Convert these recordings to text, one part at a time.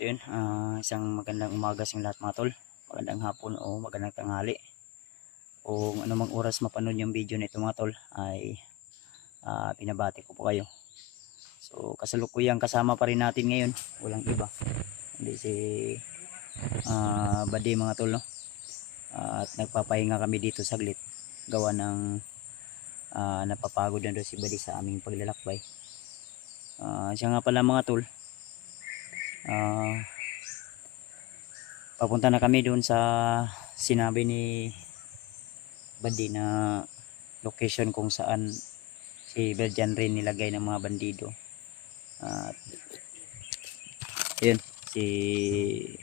So yun, isang magandang umaga sa lahat mga tol. Magandang hapon o magandang tanghali. Kung anumang oras mapanood yung video nito mga tol ay pinabati ko po kayo. So kasalukuyang kasama pa rin natin ngayon, walang iba. Hindi si Badi mga tol, no? At nagpapahinga kami dito saglit. Gawa ng napapagod na doon si Badi sa aming paglalakbay. Siya nga pala mga tol, papunta na kami doon sa sinabi ni Badi na location kung saan si Berjan rin nilagay ng mga bandido. At yun, si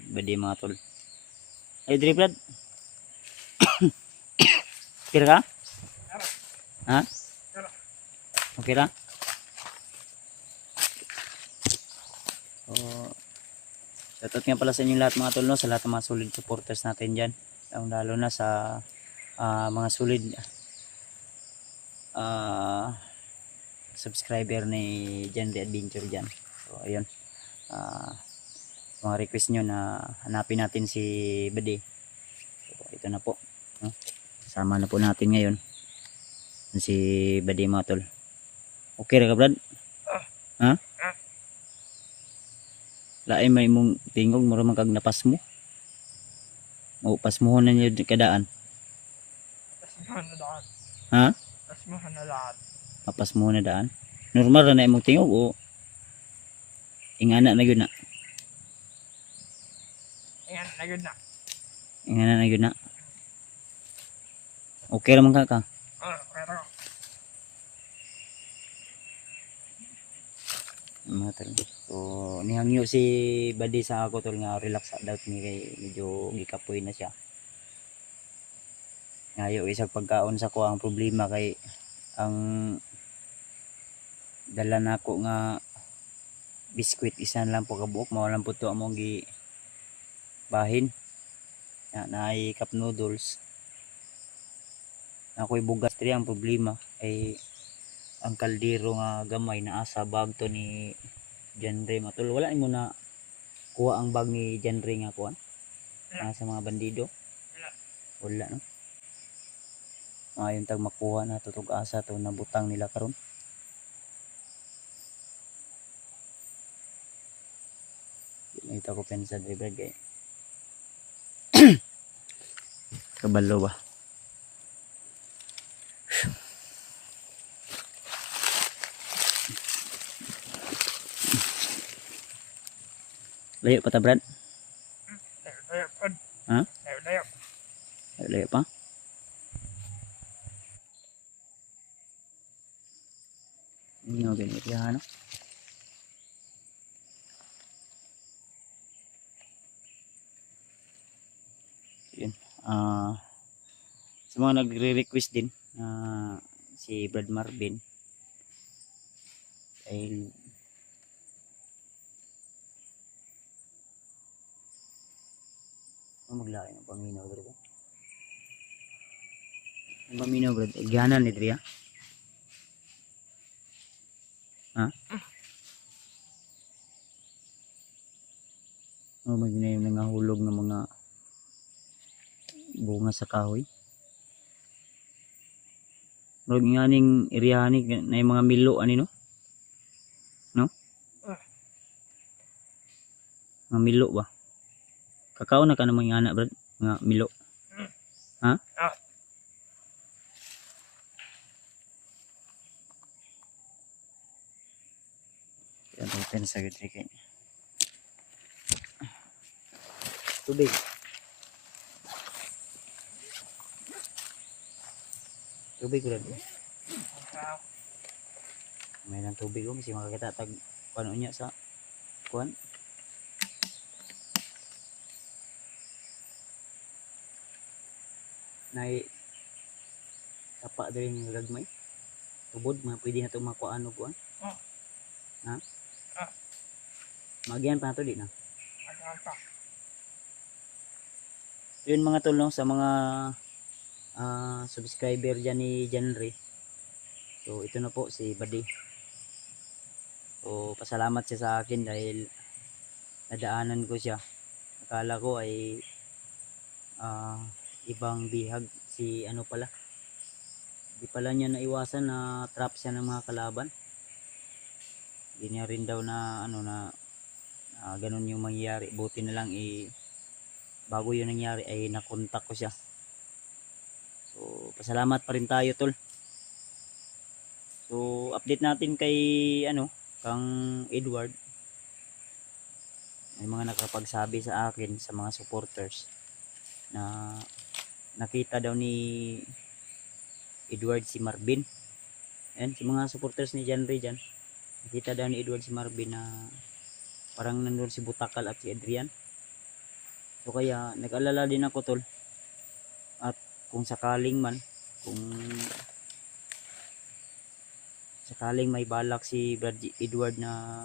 Badi mga tol. Ay, Driblad. Okay ka? Ha? Okay ra? So, shoutout nga pala sa inyo lahat mga tol, no? Sa lahat ng mga solid supporters natin dyan. Lalo na sa mga solid subscriber ni Genre Adventure dyan. So ayun, mga request nyo na hanapin natin si Badi. So ito na po, no? Kasama na po natin ngayon si Badi mga tol. Okay ra ka Brad? Ha? Lain may mong tingog mura man kag napas mo. O pasmuhon na niyo kadaan. Pasmuhan na daan. Ha? Pasmuhan na daan. Mapas mo na daan. Normal ra na imong tingog o ingana na gyud na. Ayan, nagod na. Ingana na gyud na. Okay ra man ka. Pero Mga tol. So nihangyo si Badi sa ako tol nga relax daw ni kay medyo gikapoy na siya. Ngayo isang pagkaon sa ko ang problema kay ang dala nako nga biskwit isa lang po kabuok mawalan po to among gi bahin. Na ay cup noodles. Ako'y bugas diri ang problema ay ang kaldero nga gamay naa sa bag to ni Genre matol. Wala mo na kuha ang bag ni Genre nga kuan sa mga bandido. Wala no. Ayon tag makuha na tutog asa to nabutang nila karon. Ito ko pensa driver kay kabalo ba. Layo pa ta Brad? layo pa. Ha? Layo. Layo pa? Hindi mo binigyan no? Yun. Sa mga nagre-request din si Brad Marvin ay maglain ng paminaw bro. Ang paminaw bro, gyanan ni Dria. Ha? Magina yung nangahulog ng mga bunga sa kahoy. Bro, nga ning iriyahanik na yung mga milo ani no? No? Mga milo ba? Kakao na ka naman yung anak bro, mga milo. Ha? Yan ang pensa gud kay tubig. Tubig ulan. May nang tubig ko kasi makakita tag kuan unya sa kuan. Nay tapa diri ng gagmay. Tubod mga pwede na to makuan og kuan. Ha? Magian pa to di na. Yun mga tol no, sa mga subscriber dyan ni Genre. So ito na po si Badi. So pasalamat siya sa akin dahil nadaanan ko siya. Akala ko ay ibang bihag, si ano pala. Di pala niya naiwasan na trap siya ng mga kalaban. Di niya rin daw na ano na ganun yung mangyayari. Buti na lang bago yun nangyari ay nakontak ko siya. So pasalamat pa rin tayo tol. So update natin kay Kang Edward. May mga nakapagsabi sa akin sa mga supporters na nakita daw ni Edward si Marvin. Ayan, si mga supporters ni John Ray dyan. Nakita daw ni Edward si Marvin na parang nandun si Butakal at si Adrian. So kaya nag-alala din ako tol. At kung sakaling may balak si Brad Edward na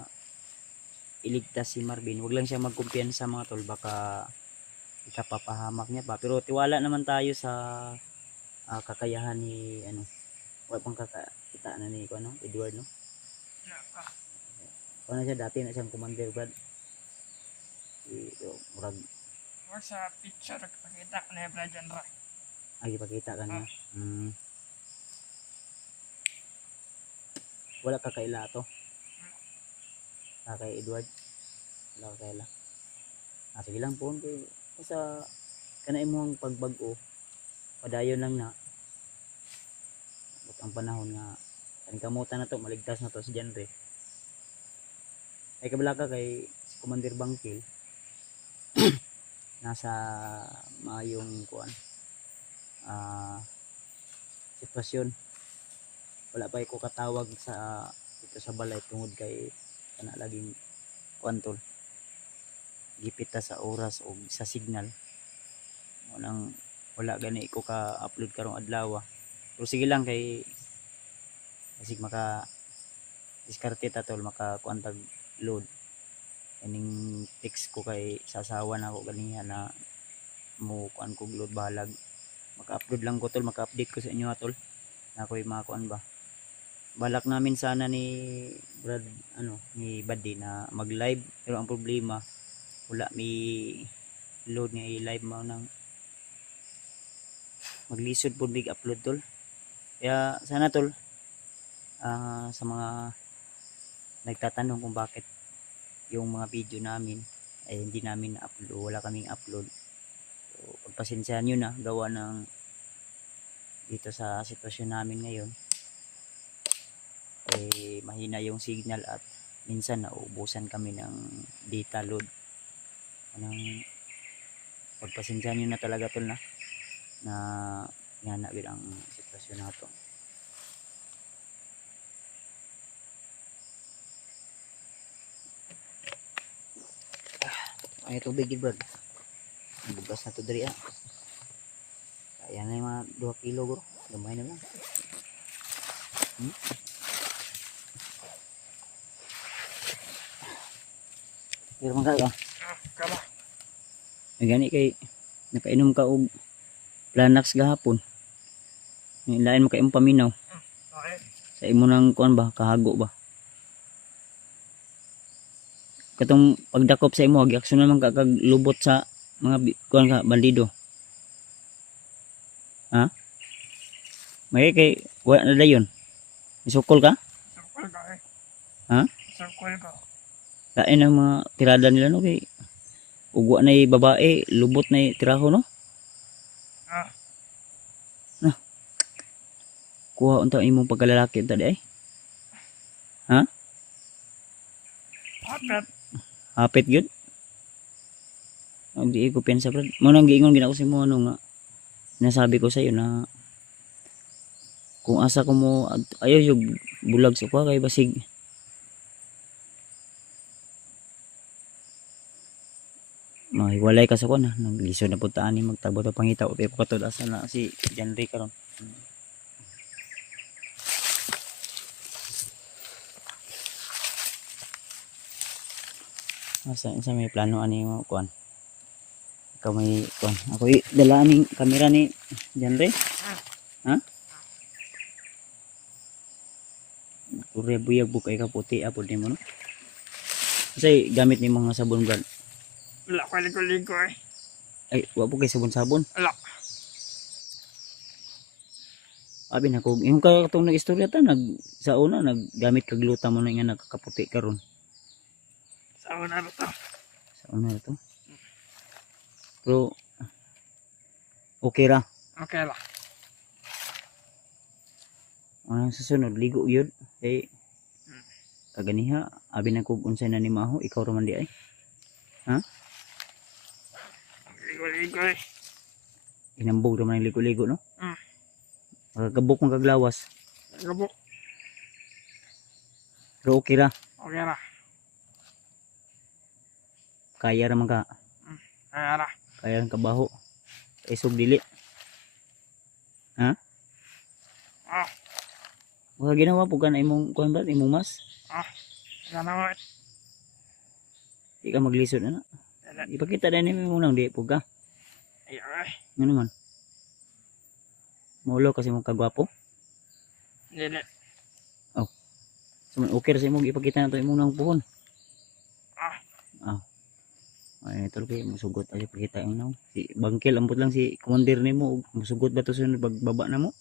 iligtas si Marvin, wag lang siya magkumpiyansa mga tol, baka ikapapahamak niya pa. Pero tiwala naman tayo sa kakayahan ni wala pang kakita na ni Edward, no? Ano siya dati na siyang commander, Brad. Murag Sa picture, pakita na yung Brian Ra. ay ipakita ka na. Wala ka kaila to. Kay Edward. Wala ka kaila. Sige lang po. Sa kanay mo ang pagbago, padayon lang na. But ang panahon nga, kamutan na to, maligtas na to si Janre. Ay kabala ka kay si Commander Bangkil. Nasa maayong sitwasyon. Wala pa ko katawag dito sa balay tungod kay kana laging tol. Gipita sa oras o sa signal. Wala gani ko ka-upload karong adlaw. Pero sige lang kasi maka diskarte ta tol, maka tag load. Ining text ko kay sasawa na ako ganiya na mo ko load balag. Maka-upload lang ko tol, maka-update ko sa inyo tol. Na ako'y mga ba. Balak namin sana ni Buddy na mag-live, pero ang problema wala may load nga i-live mo nang maglisod po big upload tol. Kaya sana tol sa mga nagtatanong kung bakit yung mga video namin ay hindi namin na-upload, wala kaming upload. So pagpasensyahan nyo na, gawa ng dito sa sitwasyon namin ngayon mahina yung signal at minsan nauubusan kami ng data load. Pagpasensyahan nyo na talaga tol na yan na ang sitwasyon na to. Ay tubig bro, bugas na to diri ayan na yung mga 2 kilo bro, gamay na lang. Pero mga Kala. gani kay nakainom ka og Planax gahapon. Lain mo kay paminaw. Okay. Sa imo nang kahago ba? Katong pagdakop sa imo aksyon naman ka kag lubot sa mga ka bandido. Ha? May kay wala na dayon. Isukol ka? Sukul ka eh. Ha? Sukul ka. Lain ang mga tirada nila no kay ugwa na babae, lubot na tiraho no? Kuha unta imong pagkalalaki unta di ay. Ha? Hapit. Hapit gyud. Ang di ko pensa brad. Mo nang giingon gina ko sa mo nga. Nasabi ko sa iyo na kung asa ko mo ayaw yung bulag sa kuha kay basig mahiwalay ka sa kuha na naglisod na puntaan ni magtagbo to pangita o pero katod asa na si John Ray karon. Sa may plano ani mo kuan. Ikaw may kuan. Ako dala ning kamera ni John Ray. Ha? Pure buyag bukay ka puti apod nimo no. Kasi gamit ni mga sabon brad. Wala ko ligo-ligo eh. Ay, wa po kay sabon-sabon. Wala. Abi na ko, yung katong nag-istorya ta sa una naggamit kag luta mo na nga nakakaputi karon. Sa una na to. Sa una to. Pero okay ra. Okay lang. Sa sunod ligo yun. Kay kaganiha abi na ko unsay na ni maho, ikaw ra man di ay. Ha? Ligo-ligo eh. Inambog ra man ang ligo-ligo no. Mm. Magkabuk man kag lawas. Gabok. Pero okay ra. Okay na. Kaya ra man ka. Kaya na. Kaya ang kabaho. Isog dili. Ha? Ah. Mga ginawa po ka na imong kuan ba imong mas. Yan naman. Di ka maglisod na. Ipakita din mo nang di po ka. Ayaw eh. Ano naman? Maulo kasi mong kagwapo. Dili. So, okay ra sa imong ipakita na to imong nang puhon. Ay, ito kayo, musugot ay pakita yung nang. Si Bangkil, ambot lang si commander nimo, musugot ba to sa pagbaba na mo?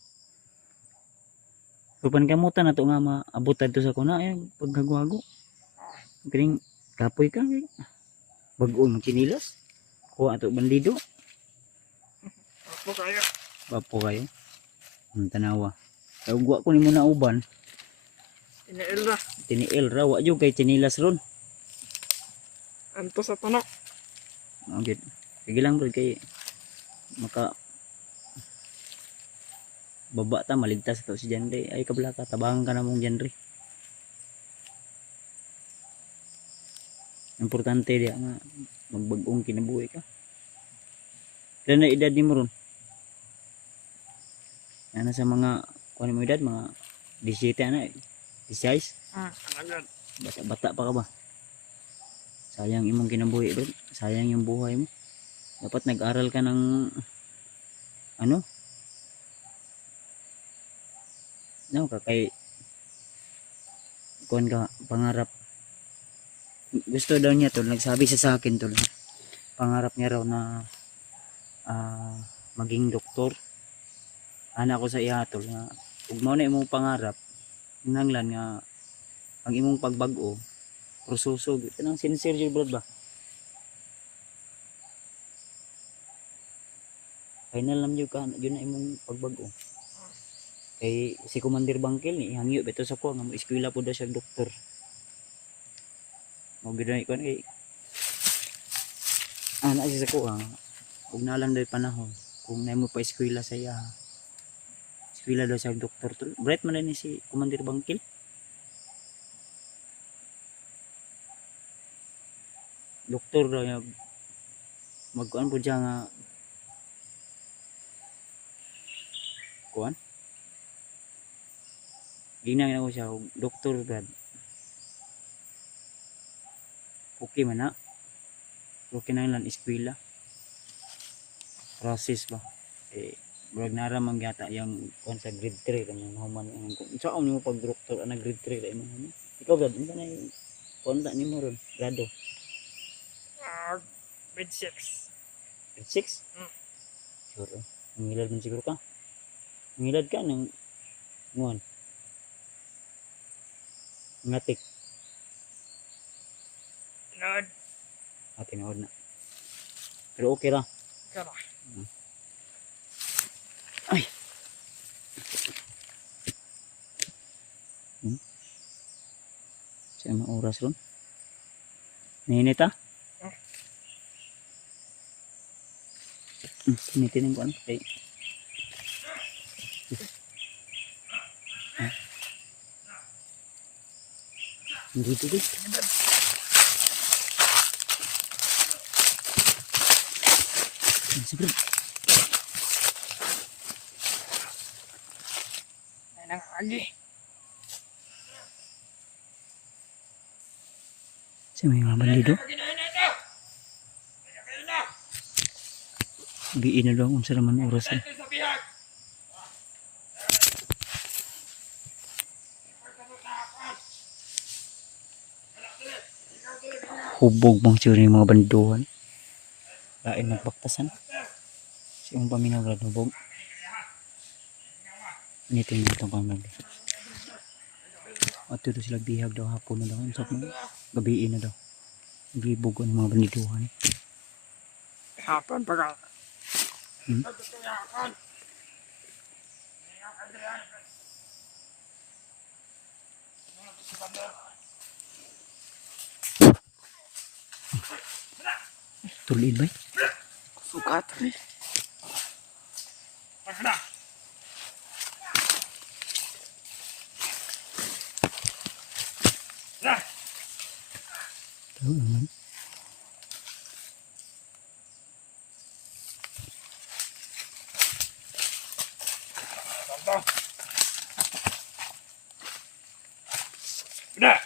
Rupan kamutan na to nga maabutan to sa kuna, ay paghagwago. Kining kapoy ka, eh. Bagoon ng chinilas. Kuha ato bandido. Opo kayo. Bapo kayo. Ang tanawa. Kagwa ko ni mo na uban. Tiniil na. Tiniil ra, wa jud kay chinilas ron. Anto sa tanok. Okay. Sige lang bro kay maka baba ta maligtas to si Janre. Ay kabla ka tabangan ka na mong Janre. Importante dia nga magbag-ong kinabuhi ka. Kailan na edad ni mo ron? Ano sa mga kuan mo edad mga 17 na 16? Agad. Bata-bata pa ka ba? Sayang imong kinabuhi ron. Sayang yung buhay mo. Dapat nag-aral ka ng ano? No, kay kuan ka pangarap. Gusto daw niya tol, nagsabi siya sa akin tol. Pangarap niya raw na maging doktor. Ana ko sa iya tol nga ug mao na imong pangarap. Nanglan nga ang imong pagbag-o proseso ito nang sincere jud brad ba. Final nam jud ka yun na imong pagbag-o. Kay si Commander Bangkil ni hangyo beto sa ko nga mo eskwela pud siya doktor. Mo gid ko kay ana siya sa ko ug nalang day panahon kung nay mo pa eskwela sa iya. Eskwela daw siya doktor tol. Bright man ni si Commander Bangkil. Doktor daw niya magkuan po siya nga kuan ginang na ko siya doktor brad okay man na pero kinahanglan eskwela process ba brad naramang yata yung kuan sa grade 3 kanya human saan mo pag doktor ana grade 3 ra imong ikaw brad unsa na yung konta nimo ron grado Grade 6. grade 6 sure ngilad man siguro ka ngilad ka ng nguan ngatik Tinood. tinood na pero okay ra Kara. ay sa mga oras ron ninit Sinitin ko ano kay dito dito sige Ay nang agi. sa mga bandido biin na daw kung sa naman oras hubog bang siya mga banduhan lain magbaktasan. Si yung paminaw brad hubog. Initin mo itong pamag. At ito sila bihag daw hapon na daw. Unsap mo, gabiin na daw. Bibog ang mga bandiduhan. Hapon pa ka. Hmm? Tuliin ba? Sukat. Tahu naman. Udah.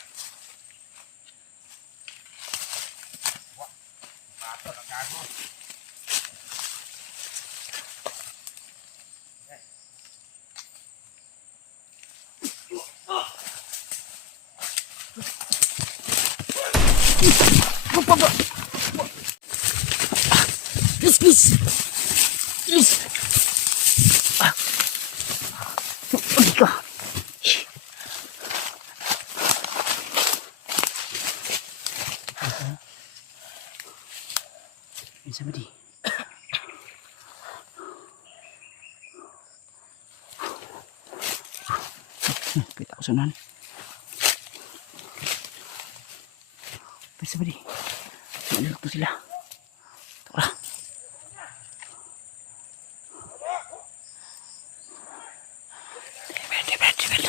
Please, please. Please. Ah. Uy ka. Bisa ba di? Kita ko sunan. Bisa ba di? Malulok to sila. Tara. Debel.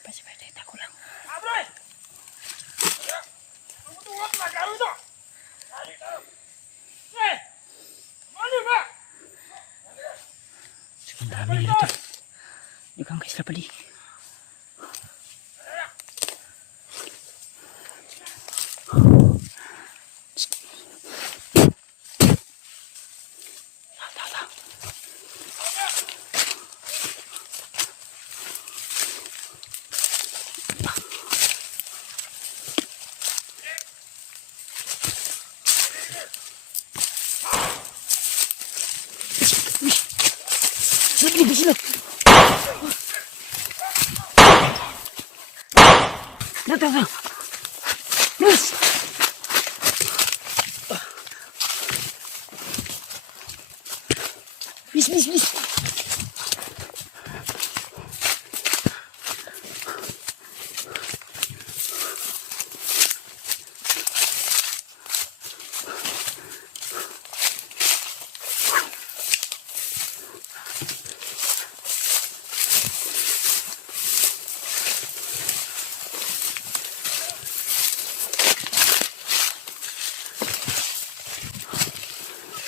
Pasti aku lang. Ang dami nila to. Ikaw ang kaisla pali. Sila. Tara. Yes. Please.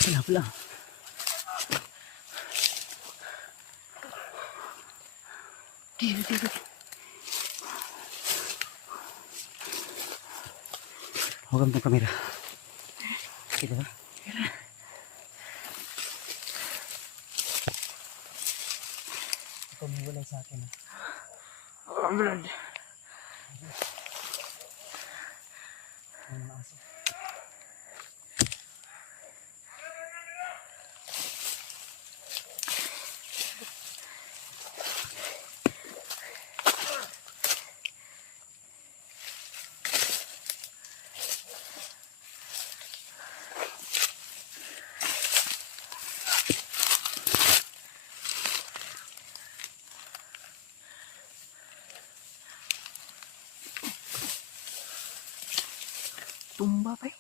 Wala pala. Dito. Huwag ang kamera. Kita ba? Ito may walay sa akin. Brad. Ano na aso? Tumba pa eh.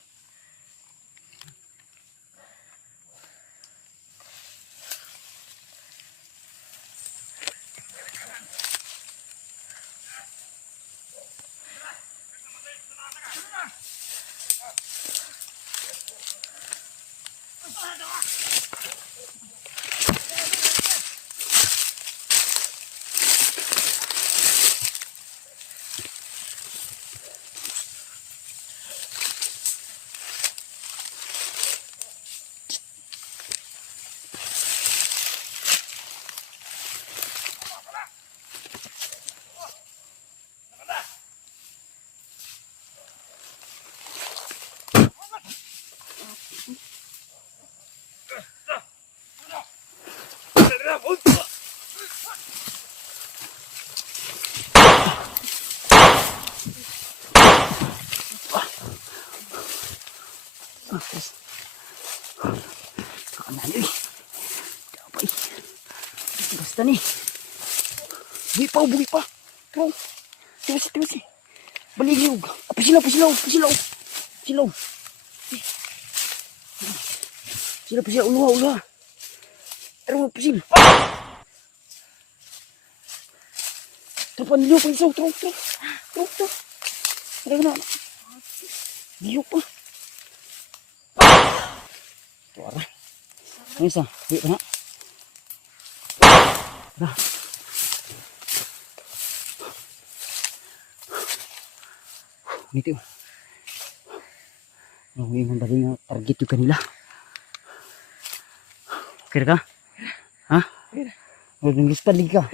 Terus. Kanan ni. Dapat. Basta ni. Buhi pa. Bro. Tiwas. Baliw. Pasilaw. Pasilaw, uluha. Pero pasil. Terpan liu pa isaw, terus. Ada kena. Liu pa. Tuara. Ini sah, liu na. Dah. Nito. Ngayon dari nga target yung kanila. Kira ka? Ha? Huwag lispad lagi ka.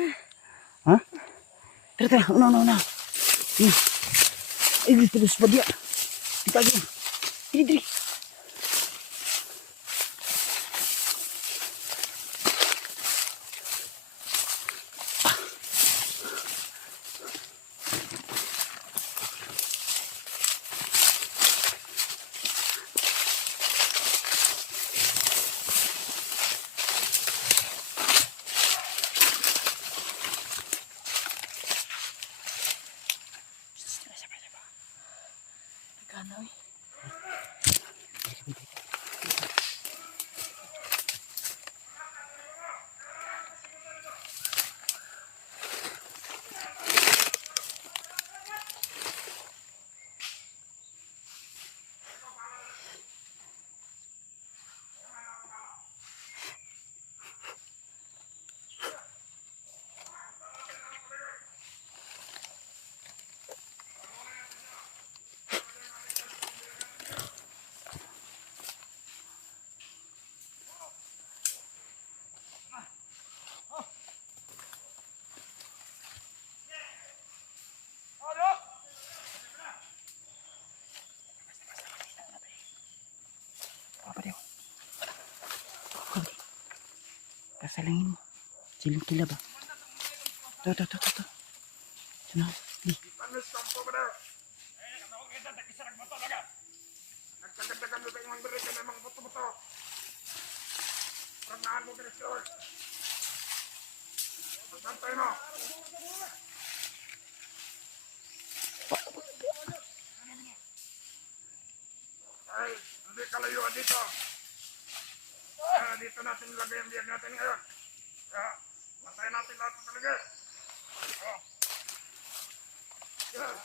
Ha? Tara. Una. Ay, lispad dia. Kita lagi. Diri. Pasalangin mo. Siling kila ba? Tuh. Sana. Di. Ay, hindi kalayuan dito. Dito natin ilagay ang biyag natin ngayon. Kaya, matay natin lahat ng talaga. Yan.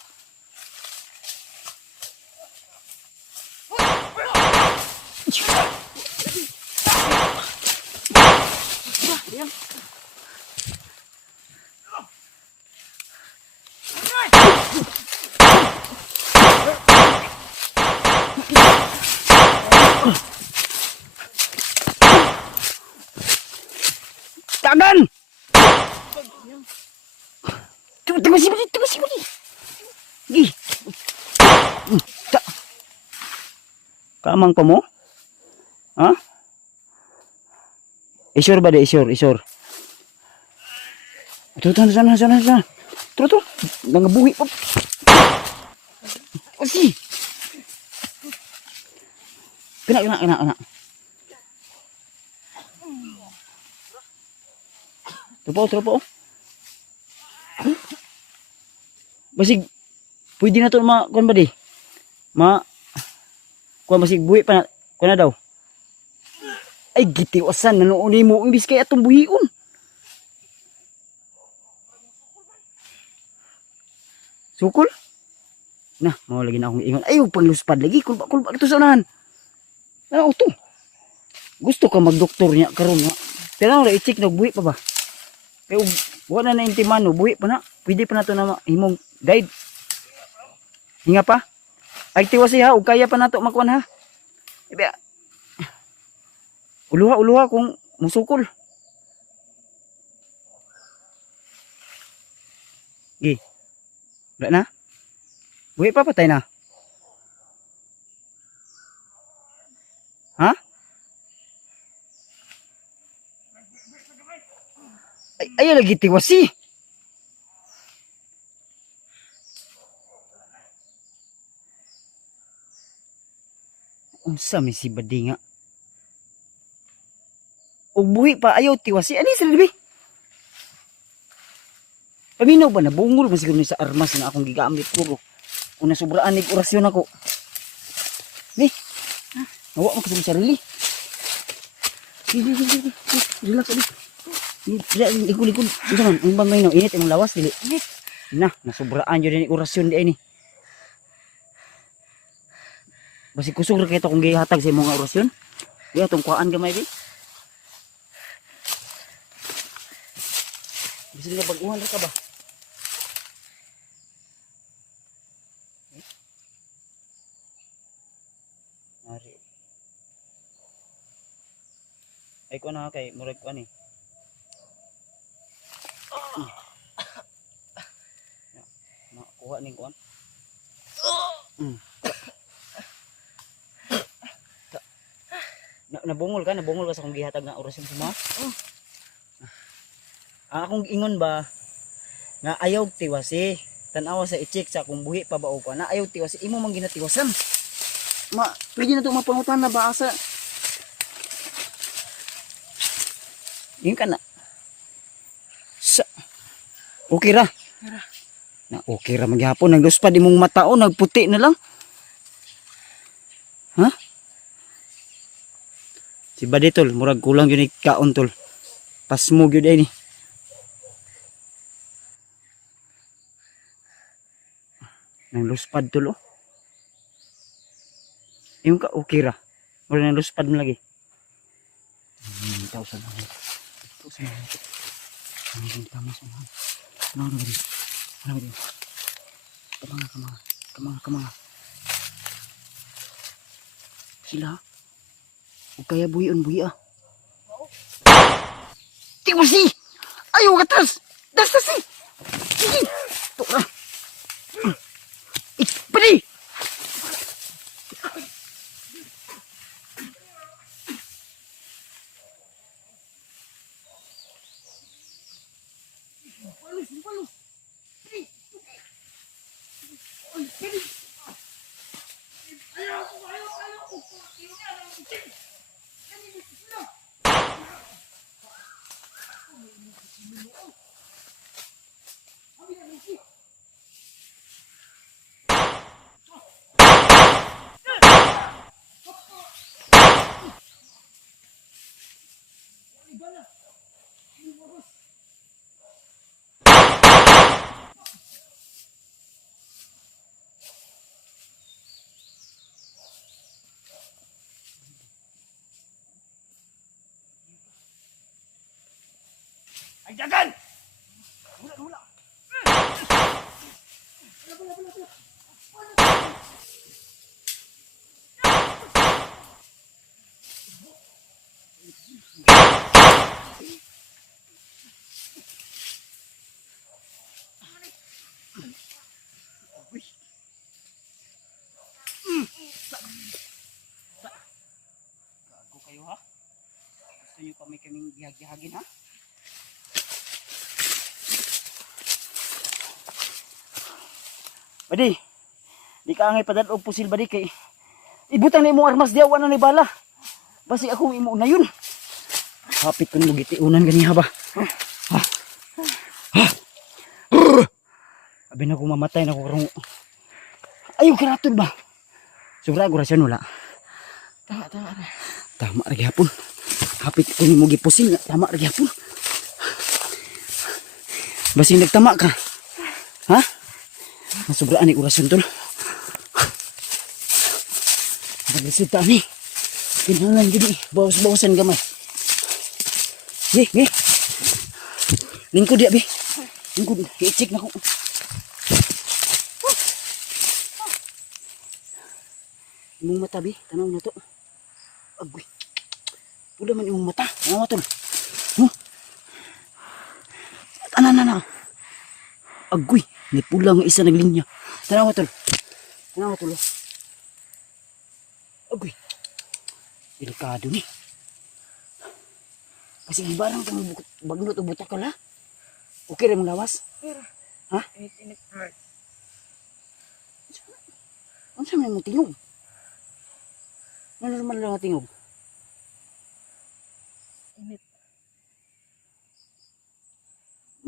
Tangan! Tunggu si budi. Gi. Kamang pa mo? Ha? Isur ba de isur? Sana. Terus. Nangabuhi pa. Osi. Kena. Tropa. Basig pwede na to kuan ba di? Kuan basig buhi pa na kuan na daw. Ay gitiwasan nanuuni mo imbis kay atong buhion. Sukol? Nah, mau lagi na akong ingon. Ayaw pangluspad lagi kulba ito sa unahan. Ano to? Gusto ka magdoktor niya karon nga. Pero na i-check na buhi pa ba? Kaya wala na intimano, buhi pa na. Pwede pa na ito na himong guide. Hinga pa. Ay tiwasi ha, ug kaya pa na ito makuan ha. Iba. Uluha kung musukol. Gi. Wala na? Buhi pa patay na. Ha? Ay lagi tiwasi. Unsa mi si Badi nga? Og buhi pa ayaw tiwasi. Ani sila dibi? Paminaw ba na bungol man siguro ni sa armas nga akong gigamit puro. Kung nasubraan nig orasyon ako. Ni. Nawa mo kasi sa sarili. Dili. Relax ali. Ni likod. Unsa man ang bangay no init imong lawas dili. Init. Na, nasubraan jud ni orasyon di ay ni. Basi kusog ra kay to kung gihatag sa imong orasyon. Di atong kuan gamay bi. Bisa nga baguhan ra ka ba? Ari. Ay ko na kay murag ko ani. Kuha ning kuan. Nabungol ka sa akong gihatag nga orasyon sa mga. Akong ingon ba nga ayaw tiwasi. Tanawa sa i-check sa akong buhi pa ba o ka na ayaw tiwasi imo man ginatiwasan. Pwede na ito mapangutan na ba asa? Yun ka na. Okay ra. Na okay ra maghapon. Nagluspad imong matao. Nagputi na lang. Ha? Si Badi tol. Murag kulang yun kaon tol. Pasmog yun ay ni. Nagluspad tol oh. Yung ka okay ra. Murag nagluspad mo lagi. Tao sa mga. Tao sa mga. Ang tama sa mga. Ano ba rin? Ano ba rin? Kamanga. Sila. Huwag kaya buhion ah. Tingnan si! Ayaw ka tas! Das! Sige! Ito ka! Pwede! Ay, jagan! Hula! Gago kayo ha? Gusto nyo pa may kaming gihag-gihagin ha? Badi, di ka angay padal og pusil badi kay ibutang na imong armas diya wala ni bala. Basi ako imo na yun. Hapit ko mo gitiunan ganiha ba. Abi na ko mamatay na ko karong. Ayaw karaton ba. Sobra agurasyon wala. Tama ra gyapon. Hapit ko nimo gipusil tama ra gyapon. Basi nagtama ka. Ha? Nasubraan ni orasyon tol. Nagresita ni. Kinahanglan gini, bawas-bawasan gamay. Ge. Lingkod dia be. Lingkod, i-check na ko. Imong mata be, tanaw na to. Agoy. Pula man imong mata. Tanaw tol. Ana. Agoy. May pula nga isa naglinya. Tanawa tol. Agoy. Delikado ni. Kasi ibarang kang bagnot o butak ka la. Okay rin mong lawas? Ha? Init. Ano sa mga tingog? Ano naman lang ang tingog? Init.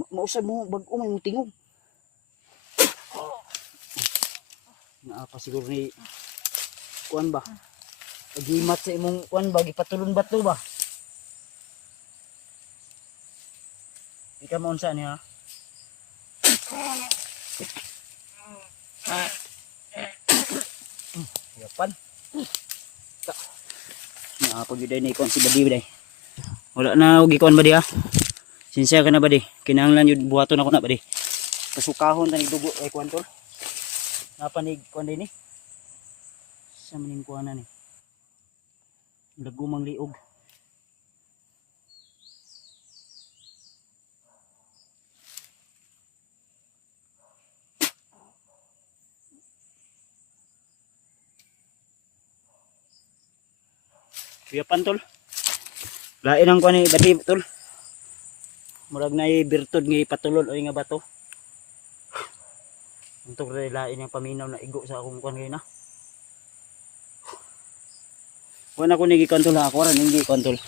Mausab mo, bag umay mo tingog. Naapa siguro ni kuan ba? Pagimat sa imong kuan ba, gipatulon bato ba? Ika mo unsa niya? Yapan. Naapa gyud ni kuan si Badi day. Wala na og ikuan Badi ha. Sinsya ka na Badi. Kinahanglan yun buhaton ako na Badi. Kasukahon tanig dugo ay kuan tol. Napanig kuan din ni. Sa maning kuan na ni. Dagumang liog. Kuyapan tol. Lain ang kuan ni Badi tol. Murag na birtud nga ipatulol o nga bato. Untuk lain yung paminaw na igo sa akong kuan na. Wala ko nigi kontrol ako ran hindi kontrol.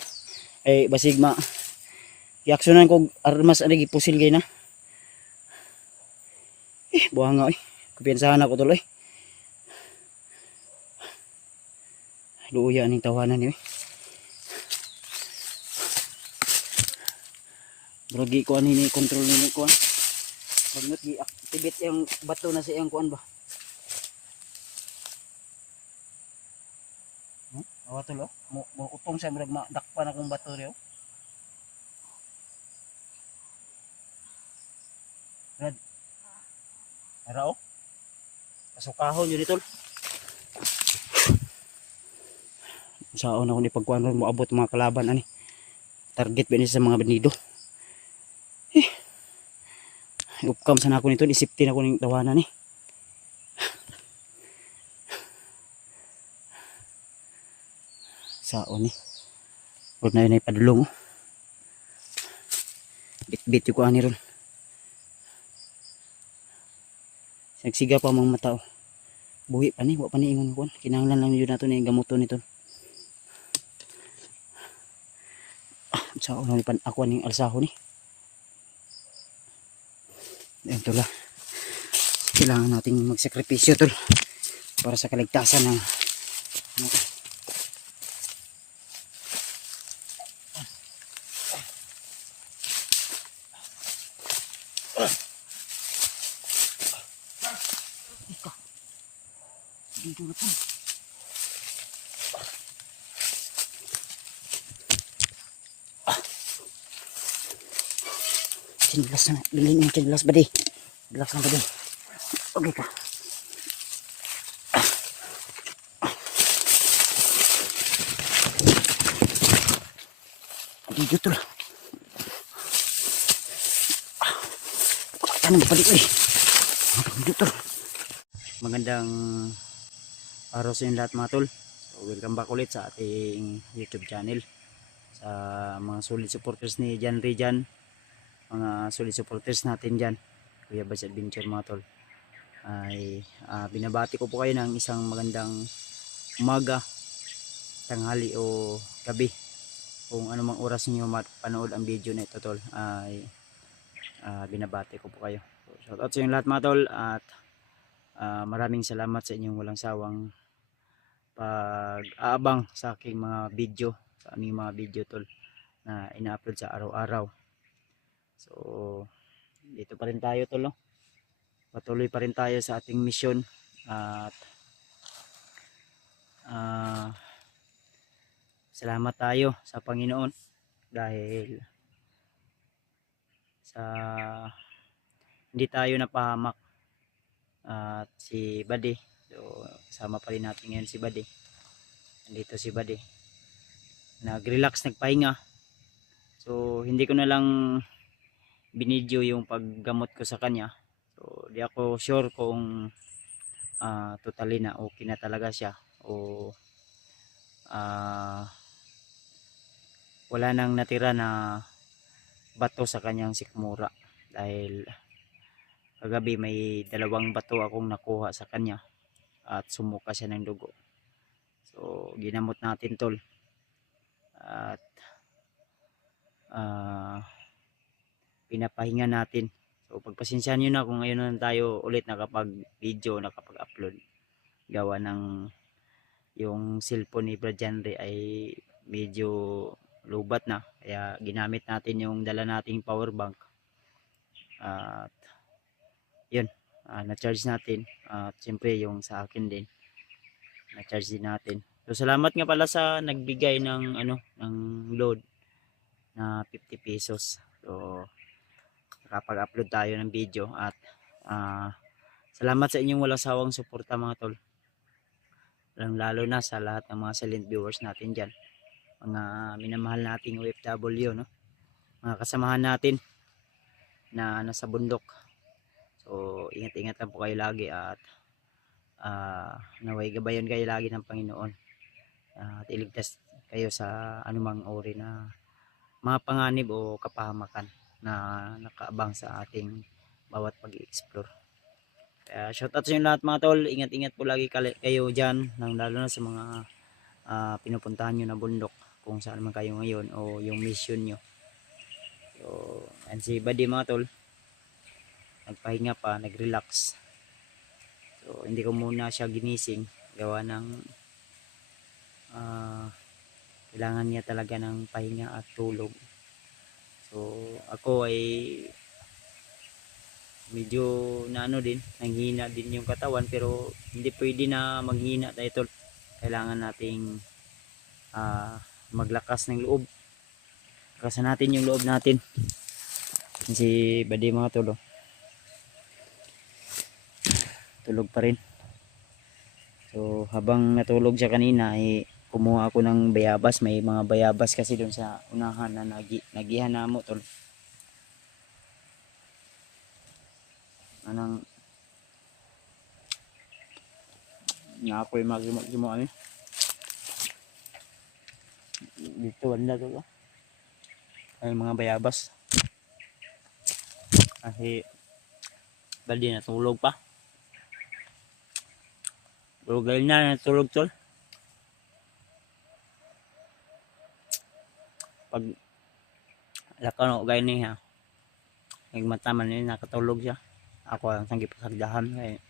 Ay basig ma iaksyonan ko armas ani gipusil gay na. Buhanga oy. Kumpiyansahan ako tuloy. Luya ning tawanan ni. Bragi ko ani ni control ni ko. Magnot gi-activate yung bato na sa iyang kuan ba. Awa tulo, mo utong sa murag dakpan akong bato riyo. Brad. Ara o. Pasukahon yun tol. Saon ako ni pagkuan mo abot mga kalaban ani. Target ba ni sa mga bandido. Upkam sana ako nito, isipti na ko ng tawanan ni. Saon ni. Huwag na yun ay padulong. Bit-bit yung kuha ni ron. Nagsiga pa mga mata. Buhi pa ni, wak pa ni ingon kuhan. Kinahanglan lang yun nato na yung gamuton nito. Saon na ni ako ning alsaho ni. Ayan tol ha. Kailangan nating magsakripisyo tol. Para sa kaligtasan ng dito na po. Cinilas na. Bilhin mo cinilas ba di? Relax lang ba di? Okay ka. Dito tol. Tanong pa dito eh. Dito tol. Magandang araw sa inyo lahat mga tol. So, welcome back ulit sa ating YouTube channel. Sa mga solid supporters ni Jan Rijan, mga solid supporters natin dyan, Kuya Bads Adventure mga tol, ay binabati ko po kayo ng isang magandang umaga, tanghali o gabi, kung anumang oras niyo mapanood ang video na ito tol, ay binabati ko po kayo. So, shout out sa inyo lahat mga tol, at maraming salamat sa inyong walang sawang pag-aabang sa aking mga video, sa aming mga video tol na ina-upload sa araw-araw. So dito pa rin tayo tol, no? Patuloy pa rin tayo sa ating mission, at salamat tayo sa Panginoon dahil sa hindi tayo napahamak. At si Badi, so kasama pa rin natin ngayon si Badi. Nandito si Badi, nag-relax, nagpahinga. So hindi ko na lang binidyo yung paggamot ko sa kanya. So di ako sure kung totally na okay na talaga siya o wala nang natira na bato sa kanyang sikmura, dahil kagabi may 2 bato akong nakuha sa kanya at sumuka siya ng dugo. So So ginamot natin tol. At pinapahinga natin. So pagpasensyahan nyo na kung ngayon na tayo ulit nakapag-video, nakapag-upload. Gawa ng yung cellphone ni Brad Janry ay medyo lubat na. Kaya ginamit natin yung dala nating power bank. At yun, na-charge natin. At siyempre yung sa akin din, na-charge din natin. So salamat nga pala sa nagbigay ng ng load na 50 pesos. So nakapag-upload tayo ng video at salamat sa inyong walang sawang suporta mga tol. Lalo na sa lahat ng mga silent viewers natin dyan, mga minamahal nating OFW, no? Mga kasamahan natin na nasa bundok. So ingat-ingat lang po kayo lagi at naway gabayan kayo lagi ng Panginoon at iligtas kayo sa anumang uri na mga panganib o kapahamakan na nakaabang sa ating bawat pag-i-explore. Kaya shoutout sa inyo lahat mga tol. Ingat-ingat po lagi kayo dyan, lalo na sa mga pinupuntahan nyo na bundok, kung saan man kayo ngayon o yung mission nyo. So and si Buddy mga tol, nagpahinga pa, nag-relax. So hindi ko muna siya ginising gawa ng kailangan niya talaga ng pahinga at tulog. So ako ay medyo din, nanghina din yung katawan, pero hindi pwede na maghina tayo tol. Kailangan nating maglakas ng loob. Lakasan natin yung loob natin. Si Buddy mga tol, tulog pa rin. So habang natulog siya kanina ay kumuha ako ng bayabas. May mga bayabas kasi doon sa unahan na nagihan na mo tol. Anang na ako yung magimo ano dito wala to ay mga bayabas kasi bali natulog pa. Tulog na natulog tol. Pag lakano gani ha, nagmata man ni nakatulog siya. Ako ang sanggip pasagdahan kay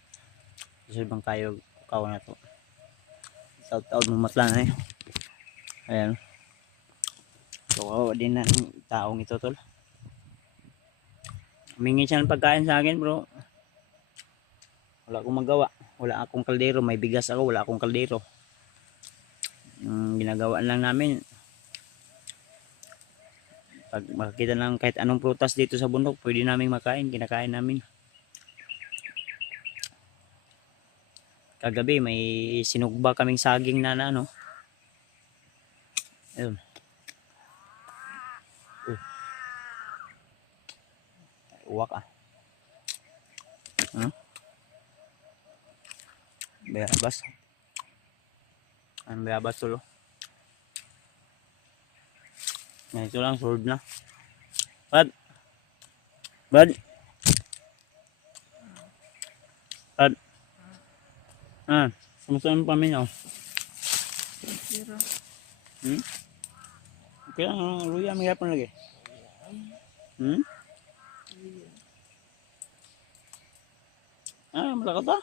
isod bang kayo kaw na to. Taud mo matlan eh. Ayan. So din na taong ito tol. Humingi siya ng pagkain sa akin bro. Wala akong magawa. Wala akong kaldero. May bigas ako, wala akong kaldero. Ginagawa lang namin, pag makakita ng kahit anong prutas dito sa bundok, pwede namin makain, kinakain namin. Kagabi may sinugba kaming saging na ano. Ayun. Uwak ah. Bayabas. Ang bayabas tulo. Ito lang, sword na. Bad. Kamusta ang paminaw? Okay lang, luya, may hapon lagi. Malaka ta?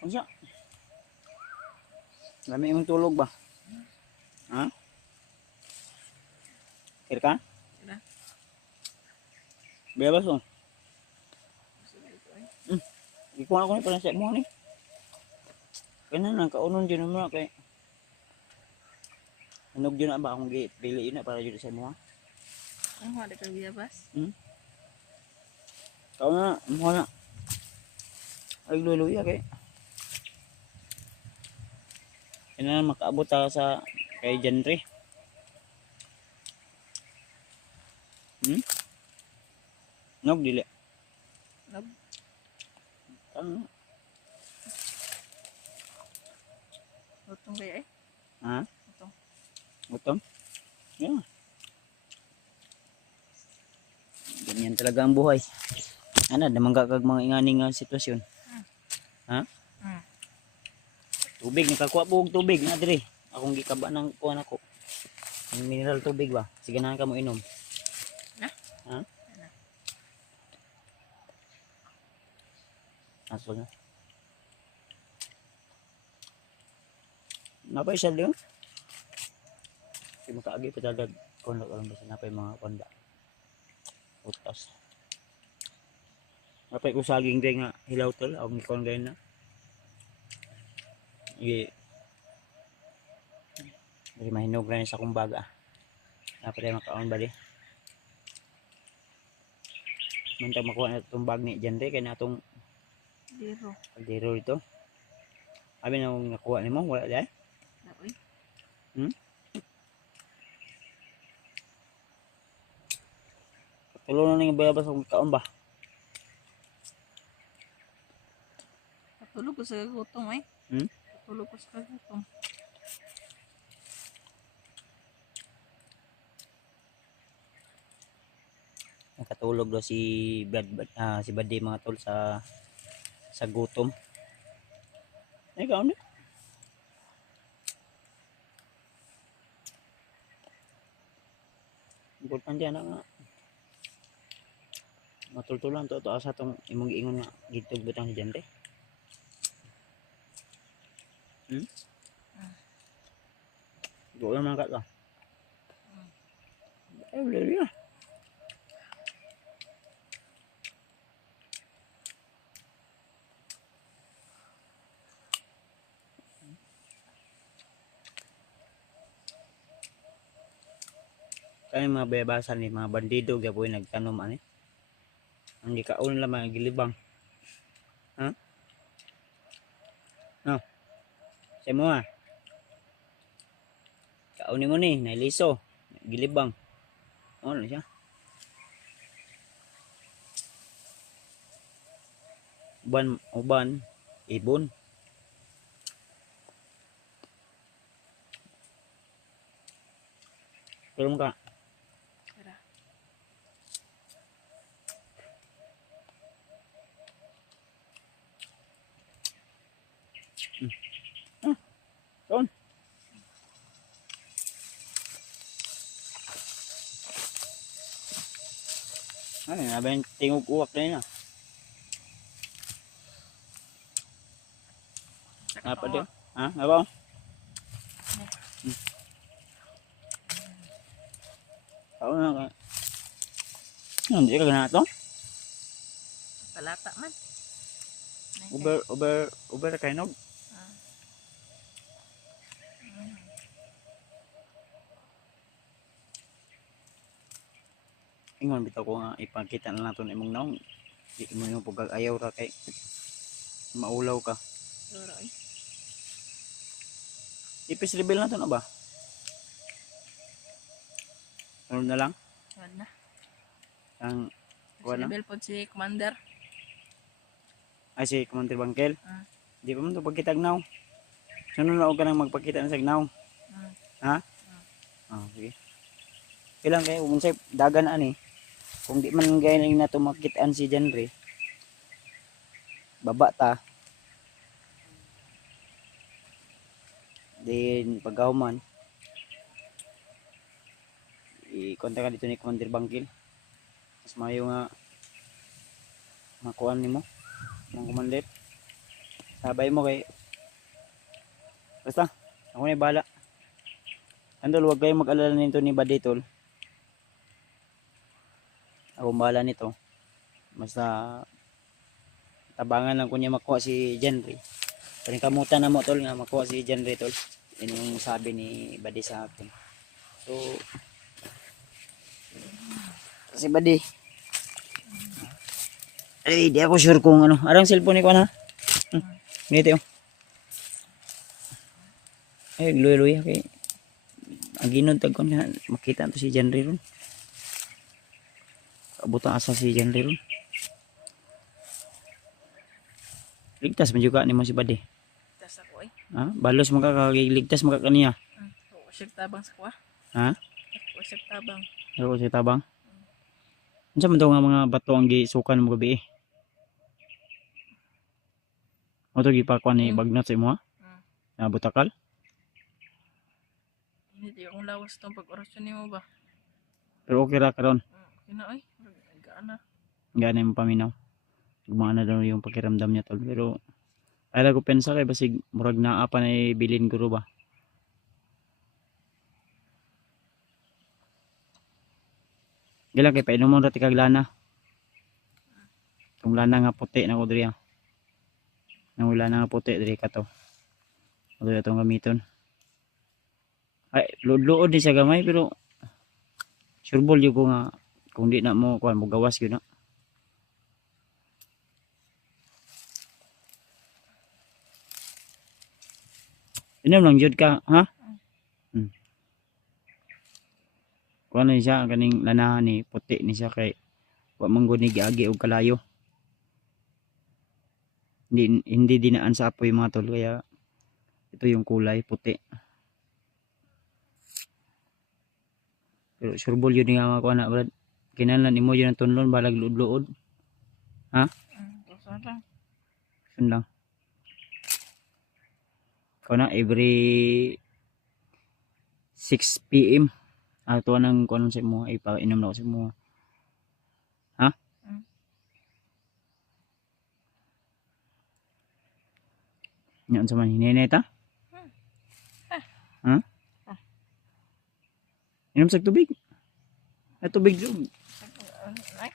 Ano siya? Lami mong tulog ba? Ha? Kira ka? Bayabas o? Ikuha ko ni pala sa mo ni. Kaya na kaunon dyan mo kay anog dyan na ba akong pili yun na para dyan sa mo. Ang ada ka bayabas? Kau na, mo na. Ay luluya kay. Kaya na makaabot sa kay Janry. Nog dili. Nog. Ano? Lutong kaya eh? Ha? Lutong. Gutom? Yeah. Ganyan talaga ang buhay. Ano, damang kakag mga inganing sitwasyon. Ha? Hmm. Tubig, nakakuha po og tubig na dire. Akong gikaba ng kuan ako. Ang mineral tubig ba? Sige na ka mo inom. Na? Ha? Aso na. Napay siya diyon? Di makaagi pa talaga kuan lang basta napay mga kuanda. Utas. Napay ko saging din nga hilaw tol, akong kuan gayon na. Dari mahinog na sa kumbaga. Napay makaon ba di? Mantag makuha na itong bag ni Jandre kaya na itong Diro. kaldero ito. Abi na akong nakuha ni mo, wala dahil? Daoy. Tulo na nga bayabas akong kaon ba? Patulog ko sa gutom eh. Hmm? Patulog ko sa gutom. Nakatulog daw si si Badi mga tol sa gutom. Ay, kaon na. Importante na nga. Matultulan to asa tong imong giingon nga gitug butang si Jandre. Hmm? Go lang man ka to. Ay, wala rin ah. Kaya mga bayabasan ni mga bandido gapoy nagtanom ani. Ang gikaon lang mga gilibang. Ha? No. Sa mo ah. Kaon mo ni nailiso, gilibang. Ano siya? Uban, ibon. Tulong ka. Tara. Kaon. Ay, nabay tingog uwak na yun ah. Apa dia? Ha? Apa? Kaon na ka. Hindi ka gana to? Palata man. Uber kay nog. Ah. Ingon bitaw ko nga ipakita na nato imong naong. Di mo yung pag-ayaw ra kay maulaw ka. Duro eh. Ipis reveal na to na ba? Ano na lang? Wala na. Ang Si wala. Rebel po si Commander. Ay si Commander Bangkel. Ah. Di pa man to pagkitag now. Sunod na og ka nang magpakita na sa now. Ah. Ha? Ah, sige. Kailang kayo kung say dagan ani. Kung di man gayon na to makitaan si Janre. Baba ta. Then pagkahuman i-kontak ka dito ni Commander Bangkil. Mas mayo nga makuan nimo ng commander. Sabay mo kay basta ako na bala. Andol wag kayo mag-alala nito ni Badi tol. Ako bahala nito. Basta tabangan lang ko niya makuha si Janre. Panikamutan na mo tol nga makuha si Janre tol. Yan yung sabi ni Badi sa akin. So si Badi ay di ako sure kung ano. Arang cellphone ni ko na. Ganito yung ay luy-luy kay aginod tag kon makita to si Janre ron. Abutang asa si Janre ron. Ligtas man juga ni mo si Badi. Tas ako eh. Ha? Balos makakaligtas makakaniya. Oo, siya tabang sa kuha. Ha? Oo, siya tabang. Ako si tabang. Unsa man daw nga mga bato ang gisukan mo gabi eh? Mo to gipakuan ni Mm. bagnat sa imo ha? Na butakal? Hindi akong lawas tong pag-orasyon nimo ba. Pero okay ra karon. Kina ay, gaan na. Gana yung paminaw. Gumana daw yung pakiramdam niya tol. Pero ay ko pensa kay basig murag naa pa na bilin guro ba. Gila kay painom mo ra ti kag lana. Kung lana nga puti na ko diri. Nang lana nga puti diri ka to. Ito itong gamiton. Ay, luod-luod din siya gamay pero sureball yung ko nga kung di na mo kuan mo gawas yun na. Inom lang jud ka, ha? Kuan na siya kaning lanahan ni puti ni siya kay wa man gud ni giagi og kalayo. Hindi dinaan sa apoy mga tol kaya ito yung kulay puti. Pero sureball yun nga mga kuan na brad. Kinahanglan imo yun ang tunlon balag luod-luod. Tusan lang. Yun lang. Ikaw na every 6 PM. Ito nang kuan sa imo ipainom na ko sa imo. Ha? Yan sa man hineneta? Ha? Inom sa tubig. Ay tubig jud. Ay,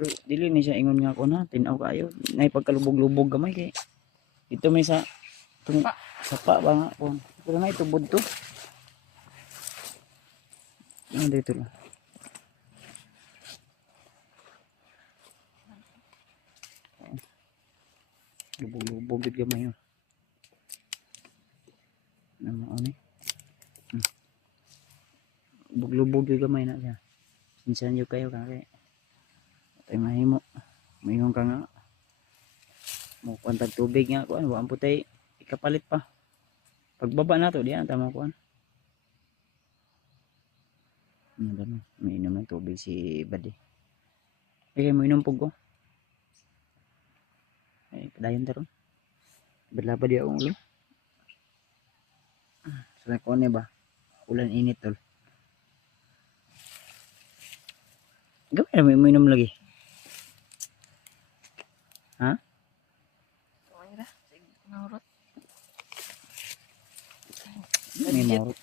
Pero dili ni siya ingon nga ako na tinaw kayo. Nay pagkalubog-lubog gamay kay ito may sa itong sapa ba nga po. Pero na ito budto. Ano dito lang. Lubog-lubog gid gamay yun. Ano ano eh. Lubog-lubog gid gamay na siya. Minsan yung kayo kaya tay mahimo. Mayroon ka nga mo kuantag tubig nga kuan wa putay ikapalit pa. Pagbaba na to diyan tama kuan. Ano may inom ng tubig si Badi. Eh mo inom pug ko. Ay padayon taron. Bala ba di ang ulo? Sa kuan ni ba? Ulan init tol. Gawin na mo inom lagi. Ha? okay ra. Sige, nahurot. May marot.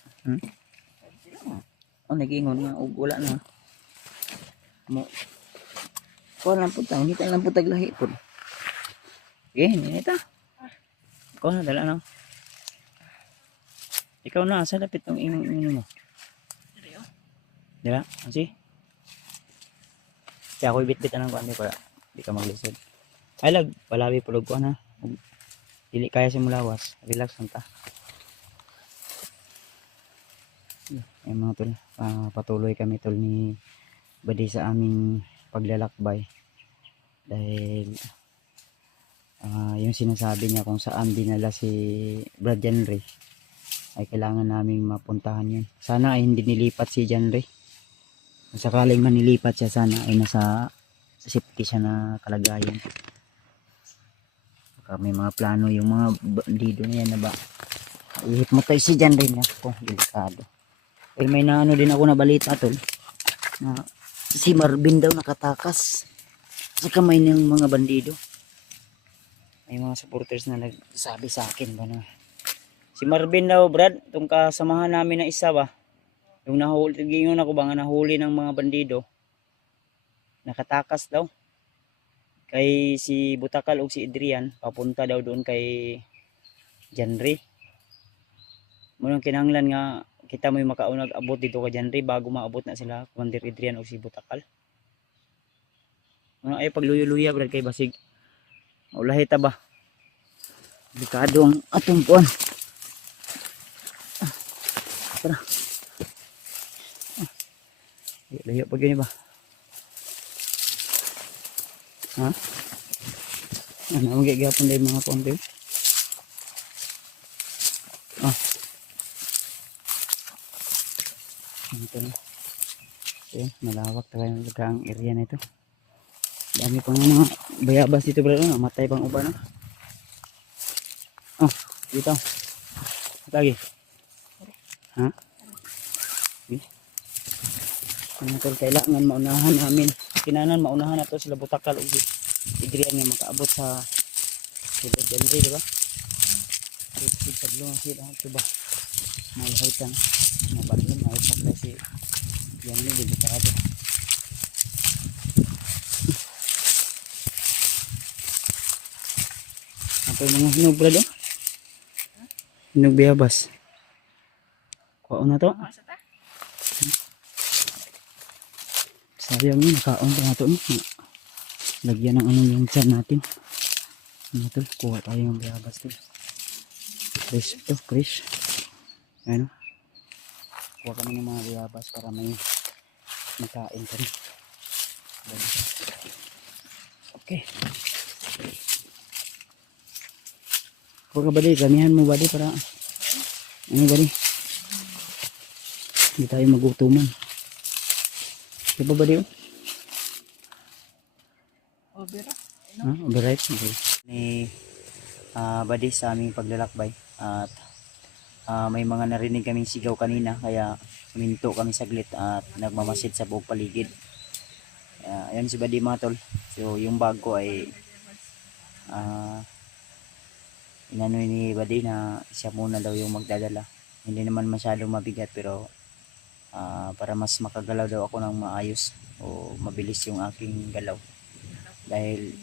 Oh, nag-ingon nga. Wala na. Mo. Kuha lang po tayo. Kita lang po taglahi po. Eh, ninita. Ikaw na, dala na. Ikaw na, sa lapit ng inom mo. Dili oh. Dala, kasi. Kaya ako ibit-bit na ng kuwan para di ka maglisod. Ay lag, palabi pulog ko na. Dili kaya simulawas. Relax lang ta. Ay mga tol, patuloy kami tol ni Badi sa aming paglalakbay dahil yung sinasabi niya kung saan dinala si Brad Janry ay kailangan naming mapuntahan yun. Sana ay hindi nilipat si Janry. Kung sakaling manilipat siya sana ay nasa safety siya na kalagayan. Baka may mga plano yung mga bandido niya na ba ihipnotay si Janry niya kung delikado. Eh may naano din ako na balita tol na si Marvin daw nakatakas sa kamay ng mga bandido. May mga supporters na nagsabi sa akin ba na si Marvin daw Brad, itong kasamahan namin na isa ba yung nahuli, gingon ako ba nga nahuli ng mga bandido nakatakas daw kay si Butakal o si Adrian papunta daw doon kay Janry. Munang kinahanglan nga kita may makaunag abot dito kay Janry bago maabot na sila Commander Adrian o si Butakal. Ano ay pagluyo-luya brad kay basig ulahi ta ba. Delikado ang atong puan. Tara. Layo pag yun ba? Ha? Ano ang gagapon dahil mga konti? Ito na. Ayan, malawak talaga ang area na ito. Dami pang mga bayabas dito bro, matay pang uba na. Oh, dito. Lagi. Ha? Okay. Ano tol, kailangan maunahan namin. Kinanan maunahan na to sila Butakal ug Adrian nga makaabot sa sila Henry, di ba? Sige, sablo nga sila. Ito ba? Malahaitan. Mabalin, mahipak na si yan ni delikado. Apa yung mga hinog brad oh? Hinog biyabas. Kuha na to. Masa ta? Sayang yun, nakaon pa nga to. Lagyan ng ano yung tiyan natin. Ano to, kuha tayo ng biyabas to. Fresh to, fresh. Ano? Kuha kami ng mga biyabas para may makain ka rin. Okay. Kuha ka ba di? Gamihan mo ba di para ano ba di? Hindi tayo magutuman. Diba ba di? Obera. Ha? Overripe? Okay. Ni badi sa aming paglalakbay at may mga narinig kaming sigaw kanina kaya minto kami saglit at nagmamasid sa buong paligid. Ayan si Badi mga tol. So yung bag ko ay inano ni Badi na siya muna daw yung magdadala. Hindi naman masyadong mabigat pero para mas makagalaw daw ako ng maayos o mabilis yung aking galaw. Dahil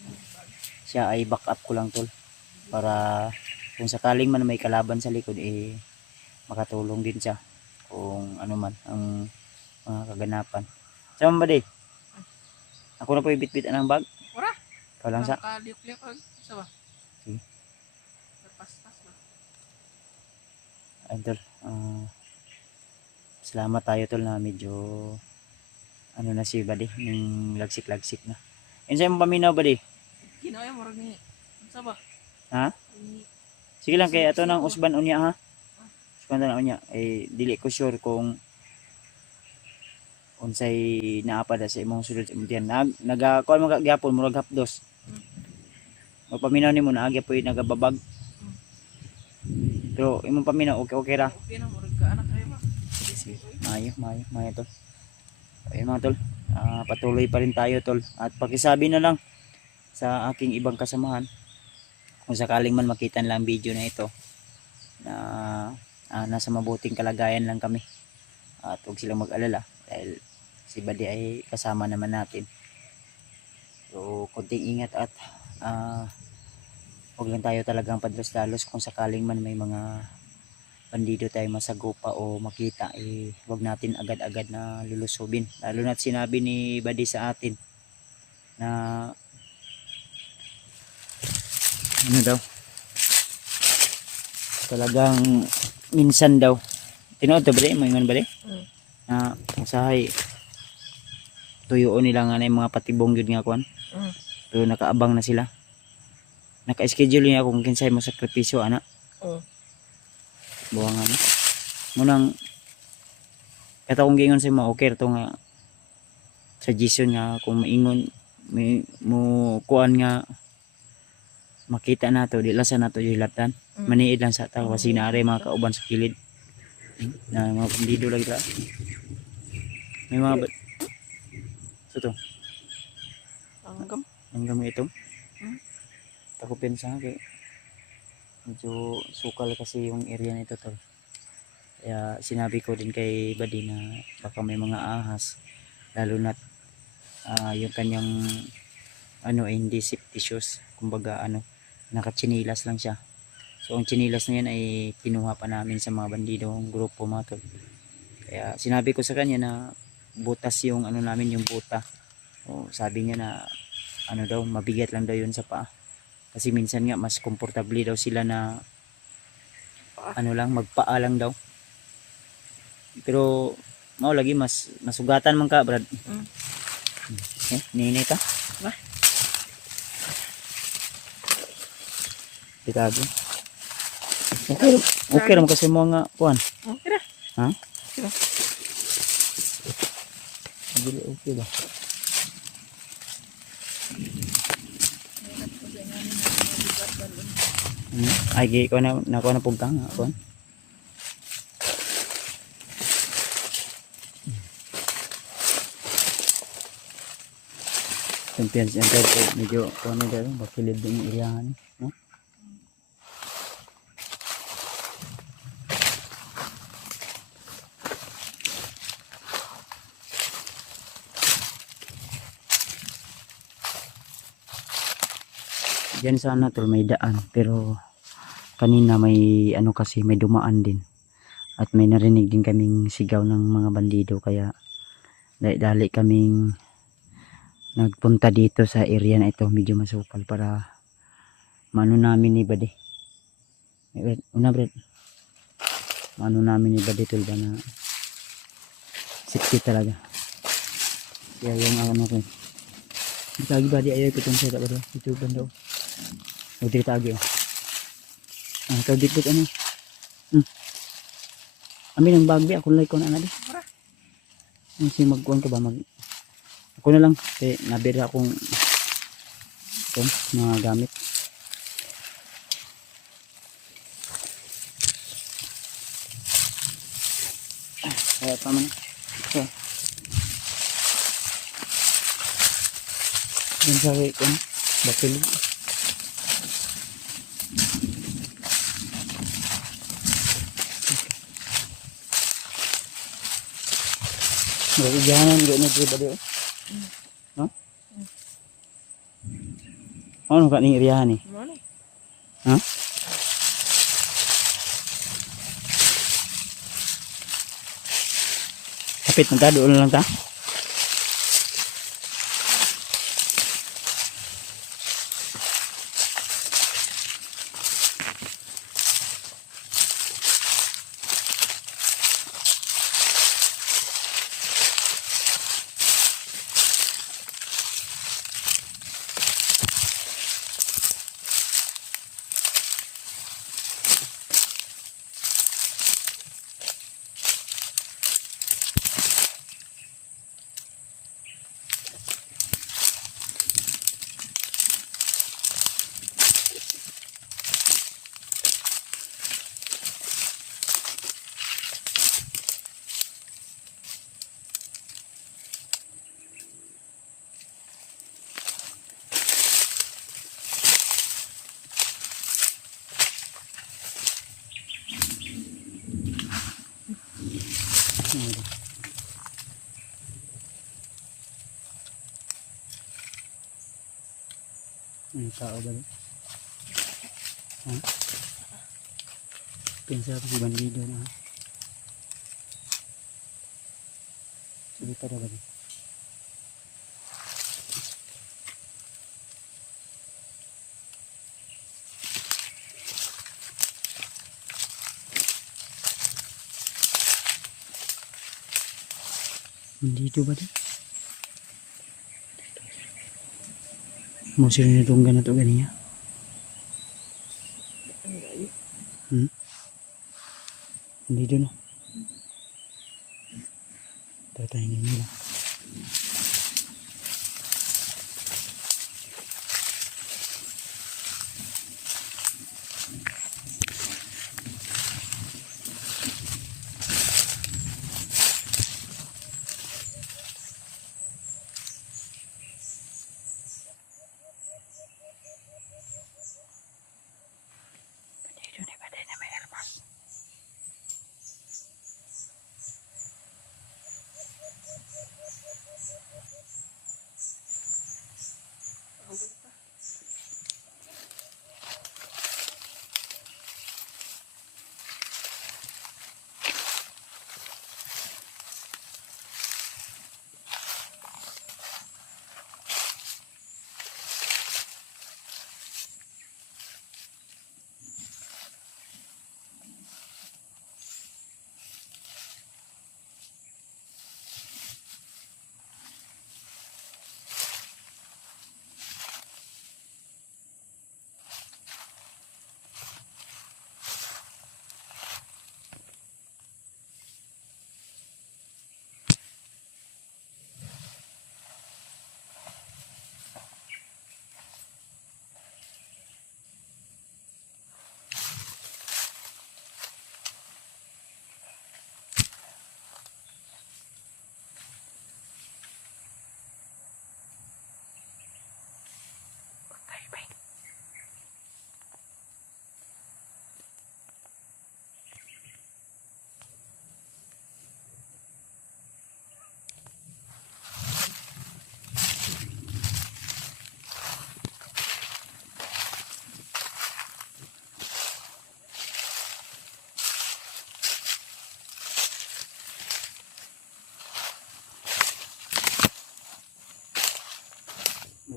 siya ay back up ko lang tol para kung sakaling man may kalaban sa likod makatulong din siya kung ano man ang mga kaganapan. Sama ba di? Ako na po ibit-bit ng bag. Ora. Ikaw lang sa. Kaliuk-liuk og sa ba? Sige. Paspas ba? Ay tol. Salamat tayo tol na medyo ano na si Badi yung lagsik-lagsik na. Insay mo paminaw Badi? Kinoy mo ni sa ba? Ha? Sige lang kay ato nang usban unya ha. Usban na unya dili ko sure kung unsay naapa da sa imong sulod sa imong tiyan. Nagakuan man gyapon murag hapdos. Magpaminaw nimo na agya poy nagababag. Pero imong paminaw okay ra. Okay na mo ka anak kayo ba? Sige. Mayo tol. Ayun mga tol. Patuloy pa rin tayo tol. At pakisabi na lang sa aking ibang kasamahan kung sakaling man makita nila ang video na ito na nasa mabuting kalagayan lang kami at huwag silang mag-alala dahil si Badi ay kasama naman natin. So konting ingat at huwag lang tayo talagang padlos-dalos kung sakaling man may mga bandido tayo masagupa o makita huwag natin agad-agad na lulusubin. Lalo na't sinabi ni Badi sa atin na ano daw talagang minsan daw tinuod to Badi, mo ingon Badi? Na usahay tuyoon nila nga na yung mga patibong yun nga kuan. Pero nakaabang na sila. Naka-schedule niya kung kinsay mo sakripisyo ana. Buwangan na. Munang kata kong giingon sa mo okay to nga suggestion nga kung maingon mo kuan nga makita nato di lasa nato hilaptan. Maniid lang sa tao kasi naare mga kauban sa kilid. Na mga pandido lagi ta. May mga so to. Ang gamit ito. Takupin sa kay medyo sukal kasi yung area nito tol. Kaya sinabi ko din kay Badi na baka may mga ahas lalo na yung kanyang hindi safety shoes, kumbaga nakatsinilas lang siya. So ang tsinilas na yan ay kinuha pa namin sa mga bandidong grupo mga tol. Kaya sinabi ko sa kanya na butas yung namin yung buta. O sabi niya na daw mabigat lang daw yun sa paa. Kasi minsan nga mas komportable daw sila na lang magpaa lang daw. Pero mao lagi mas masugatan man ka brad. Ninay ta? Ba? Ditago. Okay ra mo kasi mo nga kuan. Okay ra. Ha? Okay ra. Dili okay ba? Ay gi ko na ko na pugkang ako. Champions and po medyo ano dito bakilid din yung iriyahan, no? Diyan sana tol may daan pero kanina may ano kasi may dumaan din at may narinig din kaming sigaw ng mga bandido kaya dali kaming nagpunta dito sa area na ito medyo masukal para mano namin ni Bade. Una Brad. Mano namin ni Bade tol ba na safety talaga. Kaya yung ano ko. Lagi Bade ayaw ko tong setup ba ito banda. O dito agi. Ah, kadikit ano. Amin ang bagbi ako like ko na di. Kasi magkuhan ka ba mag ako na lang kay nabira akong ito, mga gamit. Kaya pa man. Okay. Yan sa ko bakil. Jangan gak nanti pada, no? Ano ka ning iriyahan ni? Ano? Ha? Kapit na ta, doon lang ta. Tao ba? Ha? Pensa ako si bandido na. Sige pa ba? Bandido ba din? Mau sila natunggan na to ganiya. Bandido no. Tatahingin nila.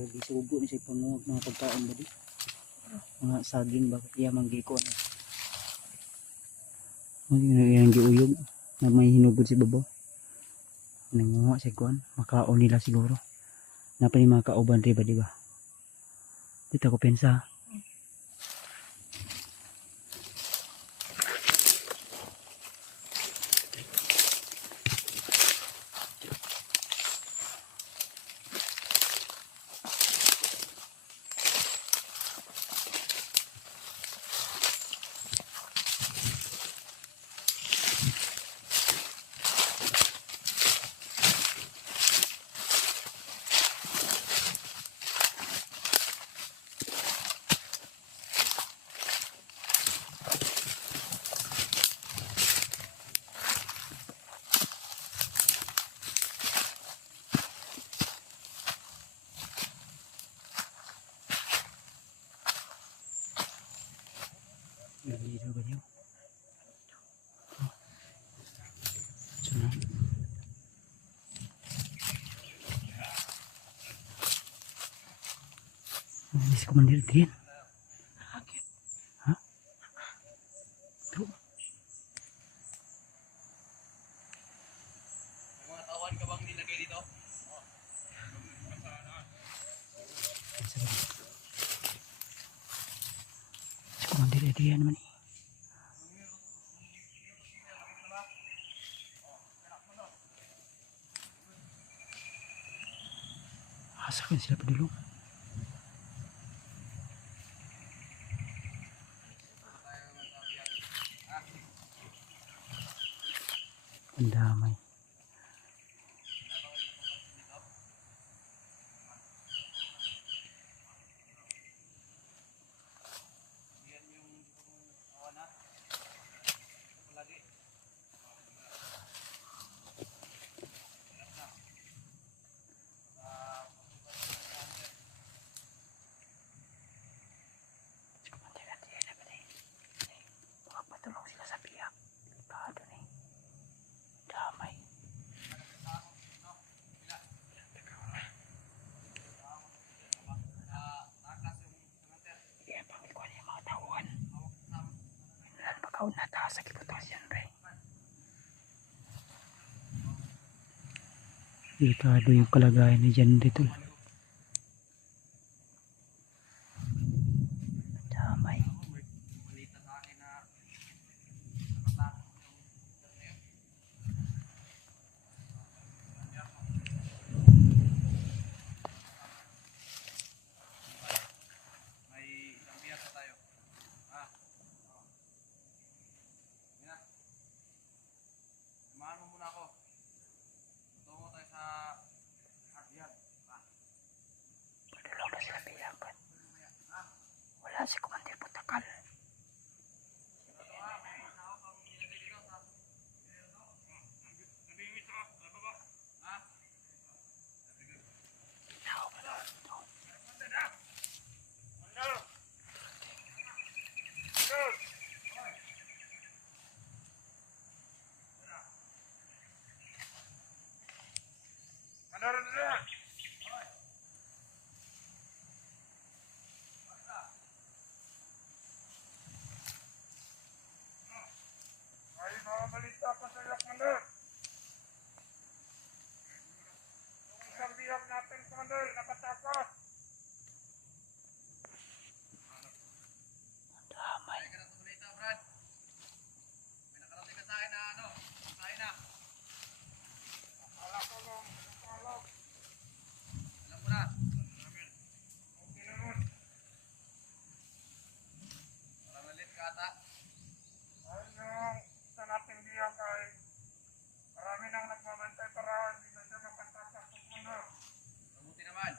Murag isugo ni sa panguwag mga pagkaon ba di? Mga saging ba? Iya manggikon. Yung giuyog na may hinubod si babaw. Nangunga si kuan. Makaon nila siguro. Napa ni mga kauban rin ba di ba? Dito ko pensa. Dito ba niyo? Sunod. Si Komandir din. Ha? Tuh. Mga tawan ka bang nilagay dito? Si Komandir din naman eh. Asa kan sila padulong? Ang damay. Si Komandir din naman eh. Makapatulong sila sa biyak. Delikado na eh. Damay. Iya, pangil ko yung mga tauhan. Lan pagkaw na taas sa kibutas yan, Ray. Delikado yung kalagayan ni Jan dito. Damay. May isang biyak na tayo. Samahan mo muna ako. Tungo tayo sa Ardian. Padulong na sila biyakan. Wala si Komandir Putakal. Mandaran na! May mga balita pa sa iyo, Commander. Yung isang bihag natin, Commander, nakatakas. Damay. Kaya ka na ito balita, Brad. May nakarating ka sa akin na ano. Sa akin na. Akala ko lang, napalog. Alam ko na. Okay na nun. Parang nalit ka ata. Ayun yung isa nating bihag ay marami nang nagbabantay para hindi na siya makatakas, Commander. Mabuti naman.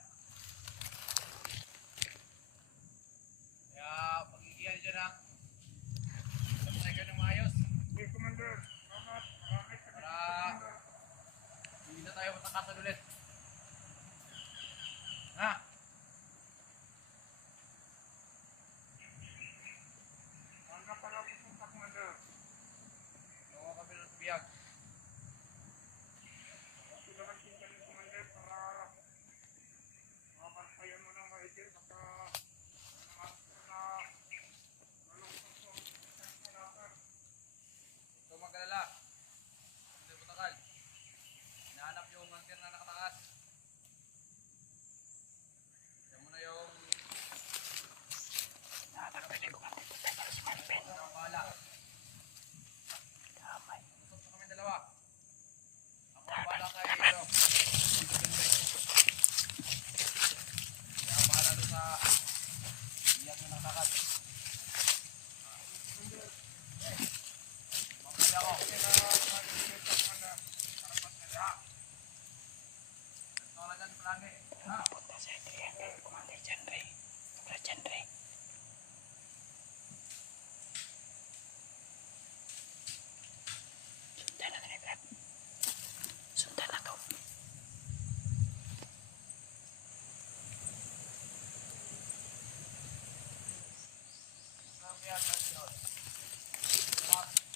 Kaya pag-iiyan dyan ha. Bantay ka ng maayos. Sige, Commander. Salamat. Marami ka Para Commander. hindi na tayo matakasan ulit. Ha? Hanggang pala pupunta, Commander. Tungo kami ng biyag. Okay naman din kami, Commander, para mabantayan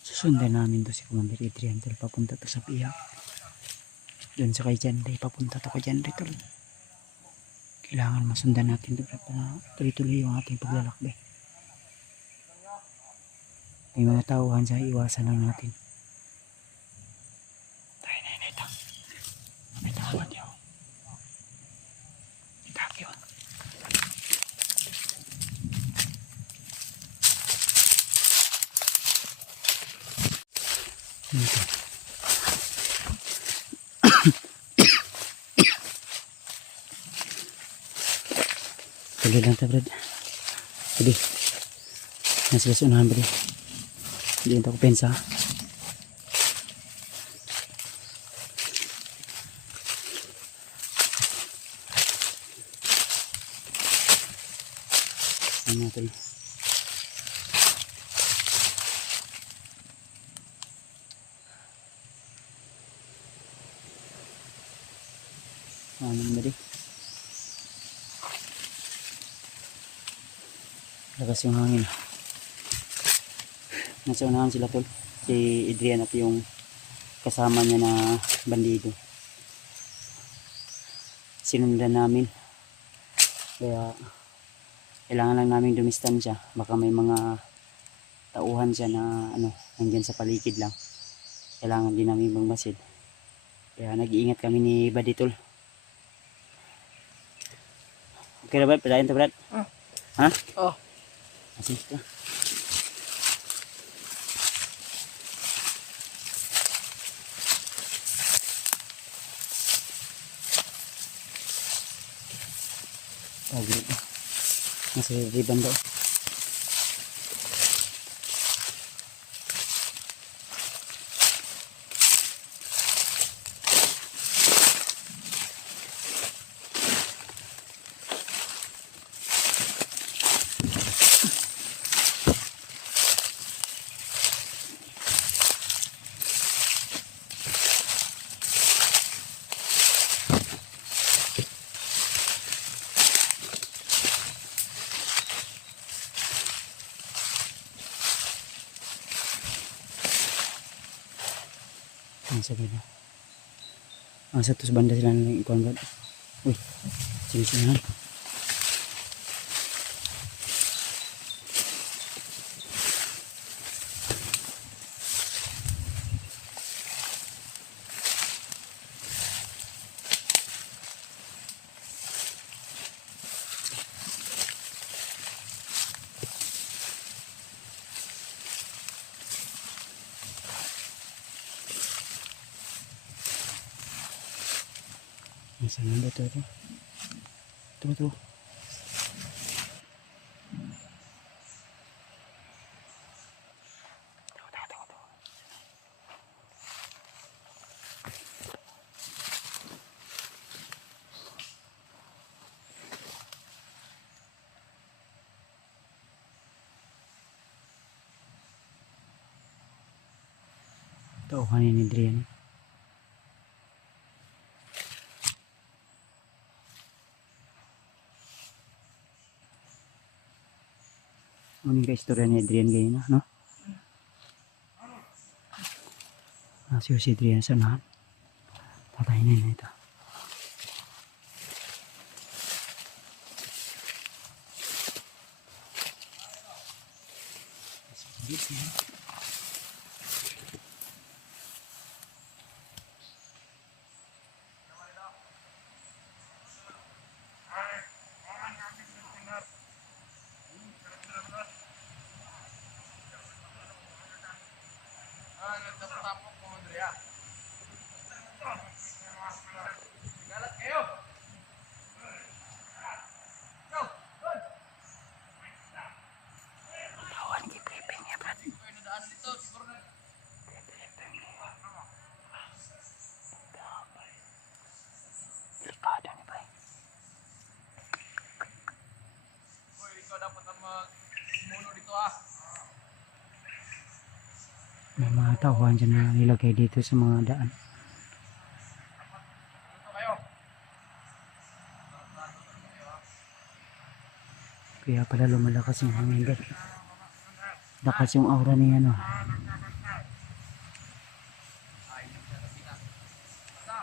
Susundan namin to si Commander Adrian tol, papunta to sa Piak. Doon sa kay Janday, papunta to kay Janday tol. Kailangan masundan natin to para tuloy-tuloy yung ating paglalakbay. May mga tauhan sa iwasan lang natin. Tayo na yun ito. May tauhan yun. Itake yun. Ito. Tuloy lang ta, Brad. Hindi. Nasa unahan, Brad. Hindi ito ko pensa. Saan natin? Ano ba di? Lakas yung hangin. Nasa unahan sila tol. Si Adrian at yung kasama niya na bandido. Sinundan namin. Kaya kailangan lang namin dumistansya. Baka may mga tauhan siya na nandyan sa paligid lang. Kailangan din namin magmasid. Kaya nag-iingat kami ni Buddy tol. Okay na Brad? Padayin to Brad? Ha? Oh. Asik ka. Tagli ka. Nasa riban daw. Ang sabi na. Ang sa tos banda sila ng ikuan ba? Uy, sinusunan. Saan ba ito? Ito. Ito, kanin ni Adrian. Ano yung istorya ni Adrian ngayon na, no? Si Adrian sa nahan. Patay na yun ito. Nagtapok mo, Andrea. Galat kayo. Go. Good. Lawan di briefing ya, Brad. Ito yung nadaanan dito. Siguro na. Delikado ni Bay. Boy, ikaw dapat ang mag-muno dito ah. May mga tauhan dyan na nilagay dito sa mga daan. Dito kayo. Kaya pala lumalakas yung hangin doon. Lakas yung aura niya, no? nagbabantay. Ay, hindi siya nakita. Basta.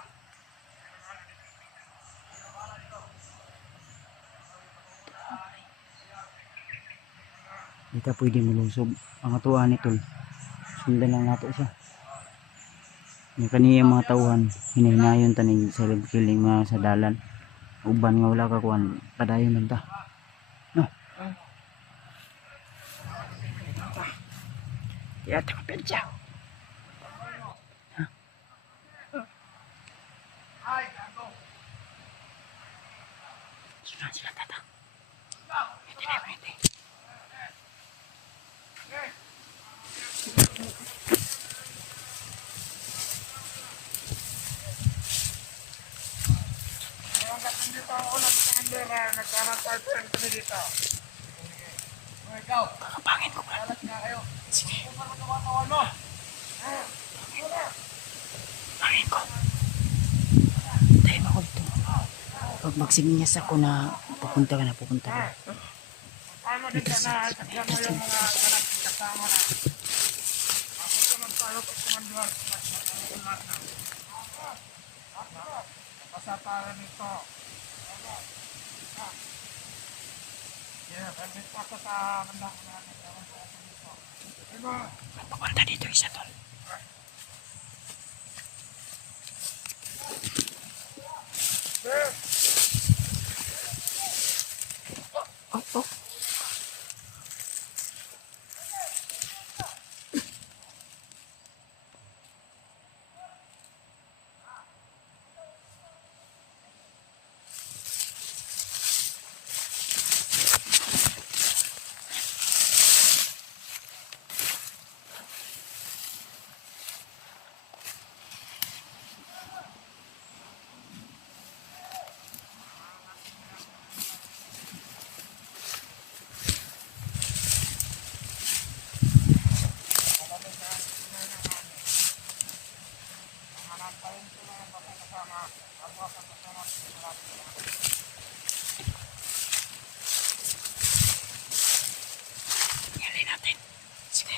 Di ka pwede malusog. Ang atuan ni tol. Sundan lang nato siya. Yung kaniyang mga tauhan, hinahinayon tanig sa kiling mga sa dalan. Uban nga wala ka kuan, padayon lang ta. No. Yata ka pedya. Ay, gago. Sila tata. Hindi na pwede. Kaya hanggat nandito ang ulang komandera, nagbabantay pa rin kami dito. O, ikaw. Kapangin ko ba? Alas nga kayo. Sige, Kung ano katawan mo. pangin ko. Tayo ako dito. Pag magsiminyas ako na pupunta ka na, pupunta ka na. Paano din ka na, sagyan mo yung mga ganap kasama na. Tapos naman tayo pag komandera, lahat na. Basta tayo nito. Yeah, bandit pa ako sa bandang na nagkaroon sa akin nito. Diba? Pupunta dito isa tol. Sir, Oh, oh. manantayin sila ng baka kasama. Ang baka kasama, marami sila. Tingnan natin. Sige.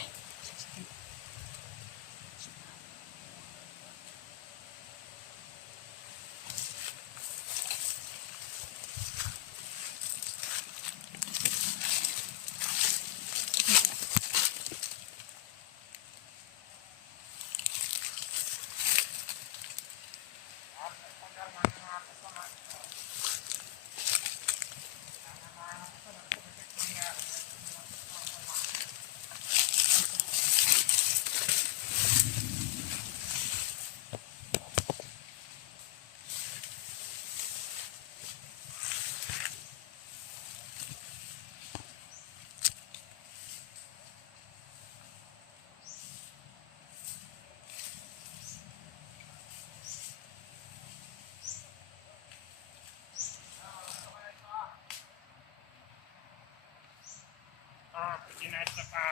Pinahit na pa.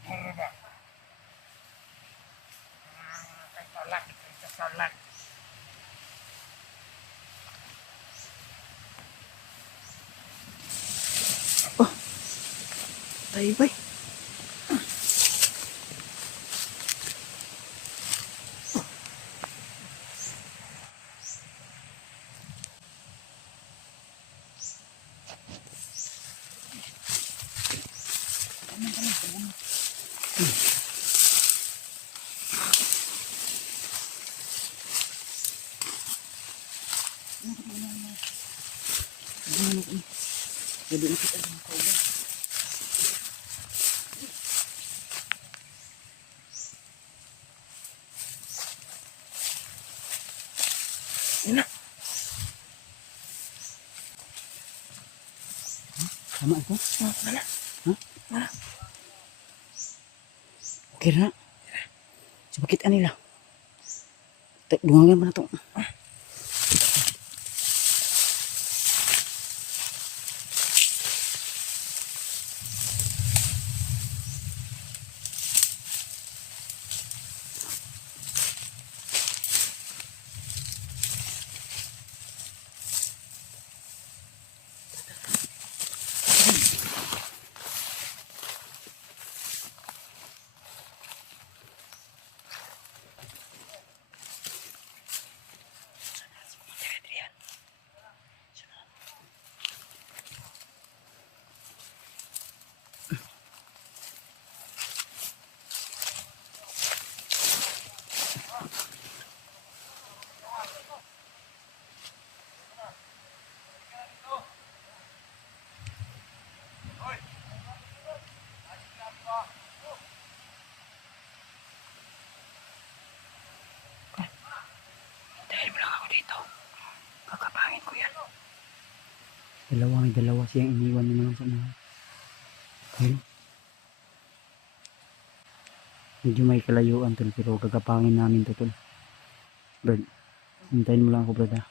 Siguro ba? Kasalat. Tayo ba? Jadi na kita ng kauban. Ina. Tama ako? Wala. Ha? Wala. Okay na. So, bakit anila? Dungangan mo na ito. May dalawa siyang iniwan na naman sa mga. Okay. Medyo may kalayuan tol, pero gagapangin namin to tol. Bird, hintayin mo lang ako brad ha.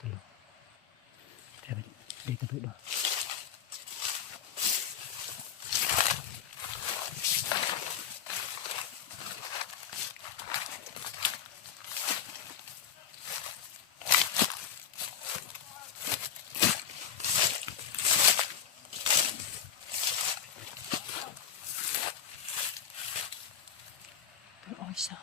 Tol. Tara, dito bro. Pero isa.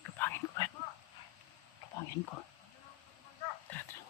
Kapangin ko brad. Kapangin ko. Tara, tara.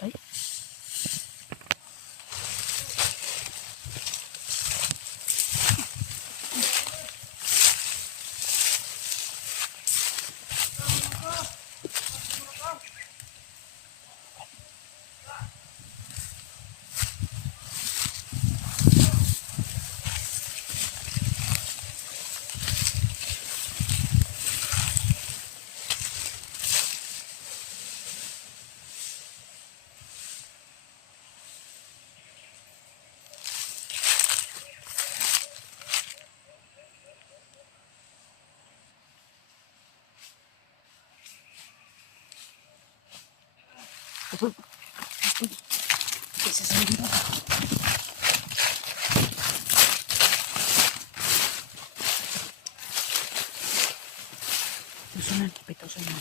Ay. Isa sa dito. Tusunan, pitusunan.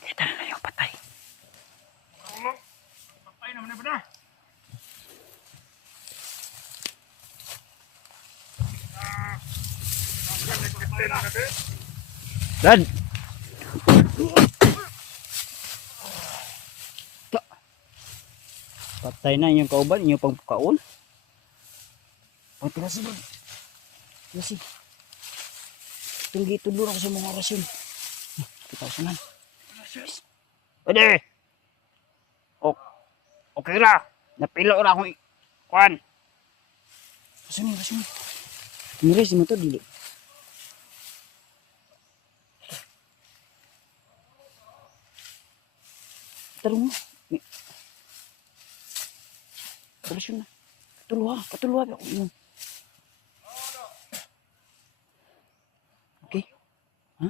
Kita na yung patay. Ulo. Patay naman ba na? Brad! Patay na inyong kauban, inyong pagkaon. O, tirasi ba? Tirasi. Tinggi tulur ako sa mga orasyon. Kita ko sanan. Pwede! Okay ra. Napilo ra akong kuan. Rasyon, rasyon. Miris mo to, dili. Tarong mo. Rasyon na. Katulwa. Okay. Ha?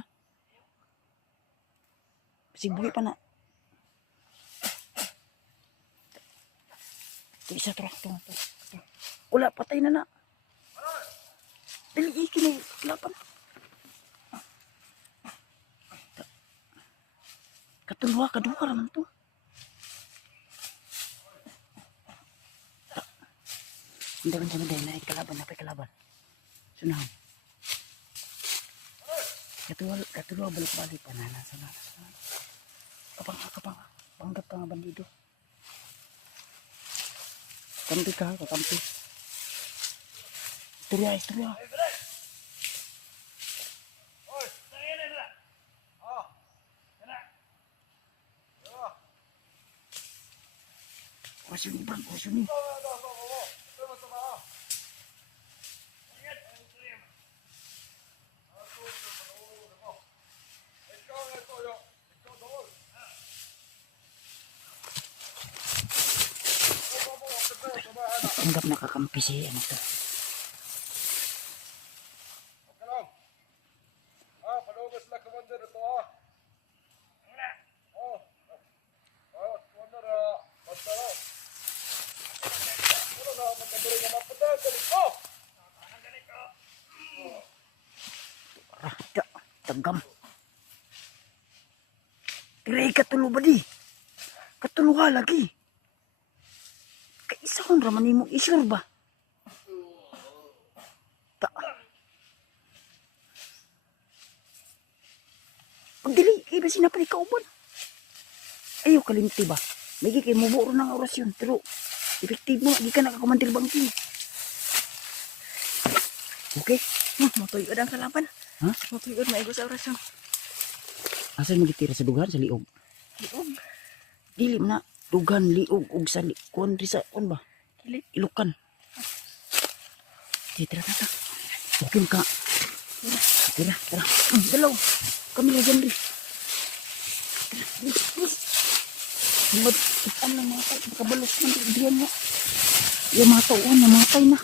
Sigbuhi pa na. Ito isa trakto. Wala, patay na. Dali, ikin na. Wala pa na. Katulwa, kadua naman to. Hindi man siya maday. Naik kalaban. Napay kalaban. Sunahan. Katuwa balik-balik. Pananan. Sunahan. Kapang. Panggap ka nga bandido. Kampi ka. Kakampi. Istorya. Oy, tangin na sila. Oh, Kana. oh. Kurasyon ni bang. Kurasyon ni. Ito mo sama. Ingat ang istorya mo. Ikaw nga ito, yo. Ikaw doon. Panggap nakakampi si ano to. Okay lang. Ah, panugas lang commander ito ah. Wala. Oh. Commander, basta lang. Ano na, magkabali nga mapunta. Galing ko. Ang galing ko. Tagam. Tiri katulo ba di? Katuluha lagi. Kaisa kong raman ni mo isure ba? Pagdili, kaya ba sinapay kauban? Ayaw kalimti ba? May kay muburo ng orasyon, pero efektibo nga, di ka nakakumandir bangking. Okay? Matuyod ang kalaban. Ha? Matuyod, maigo sa orasyon. Asan magitira sa dugan, sa liog? Liog. Dili man na, dugan, liog, ug sa kuan ri sa, kuan ba? Kilit. Ilukan. Tira. Okay ka. Tira. Dalaw. Kami na dyan rin. Tira. Itan lang mga tayo. Makabalos man rin diyan mo. Yung mga tauan, namatay na.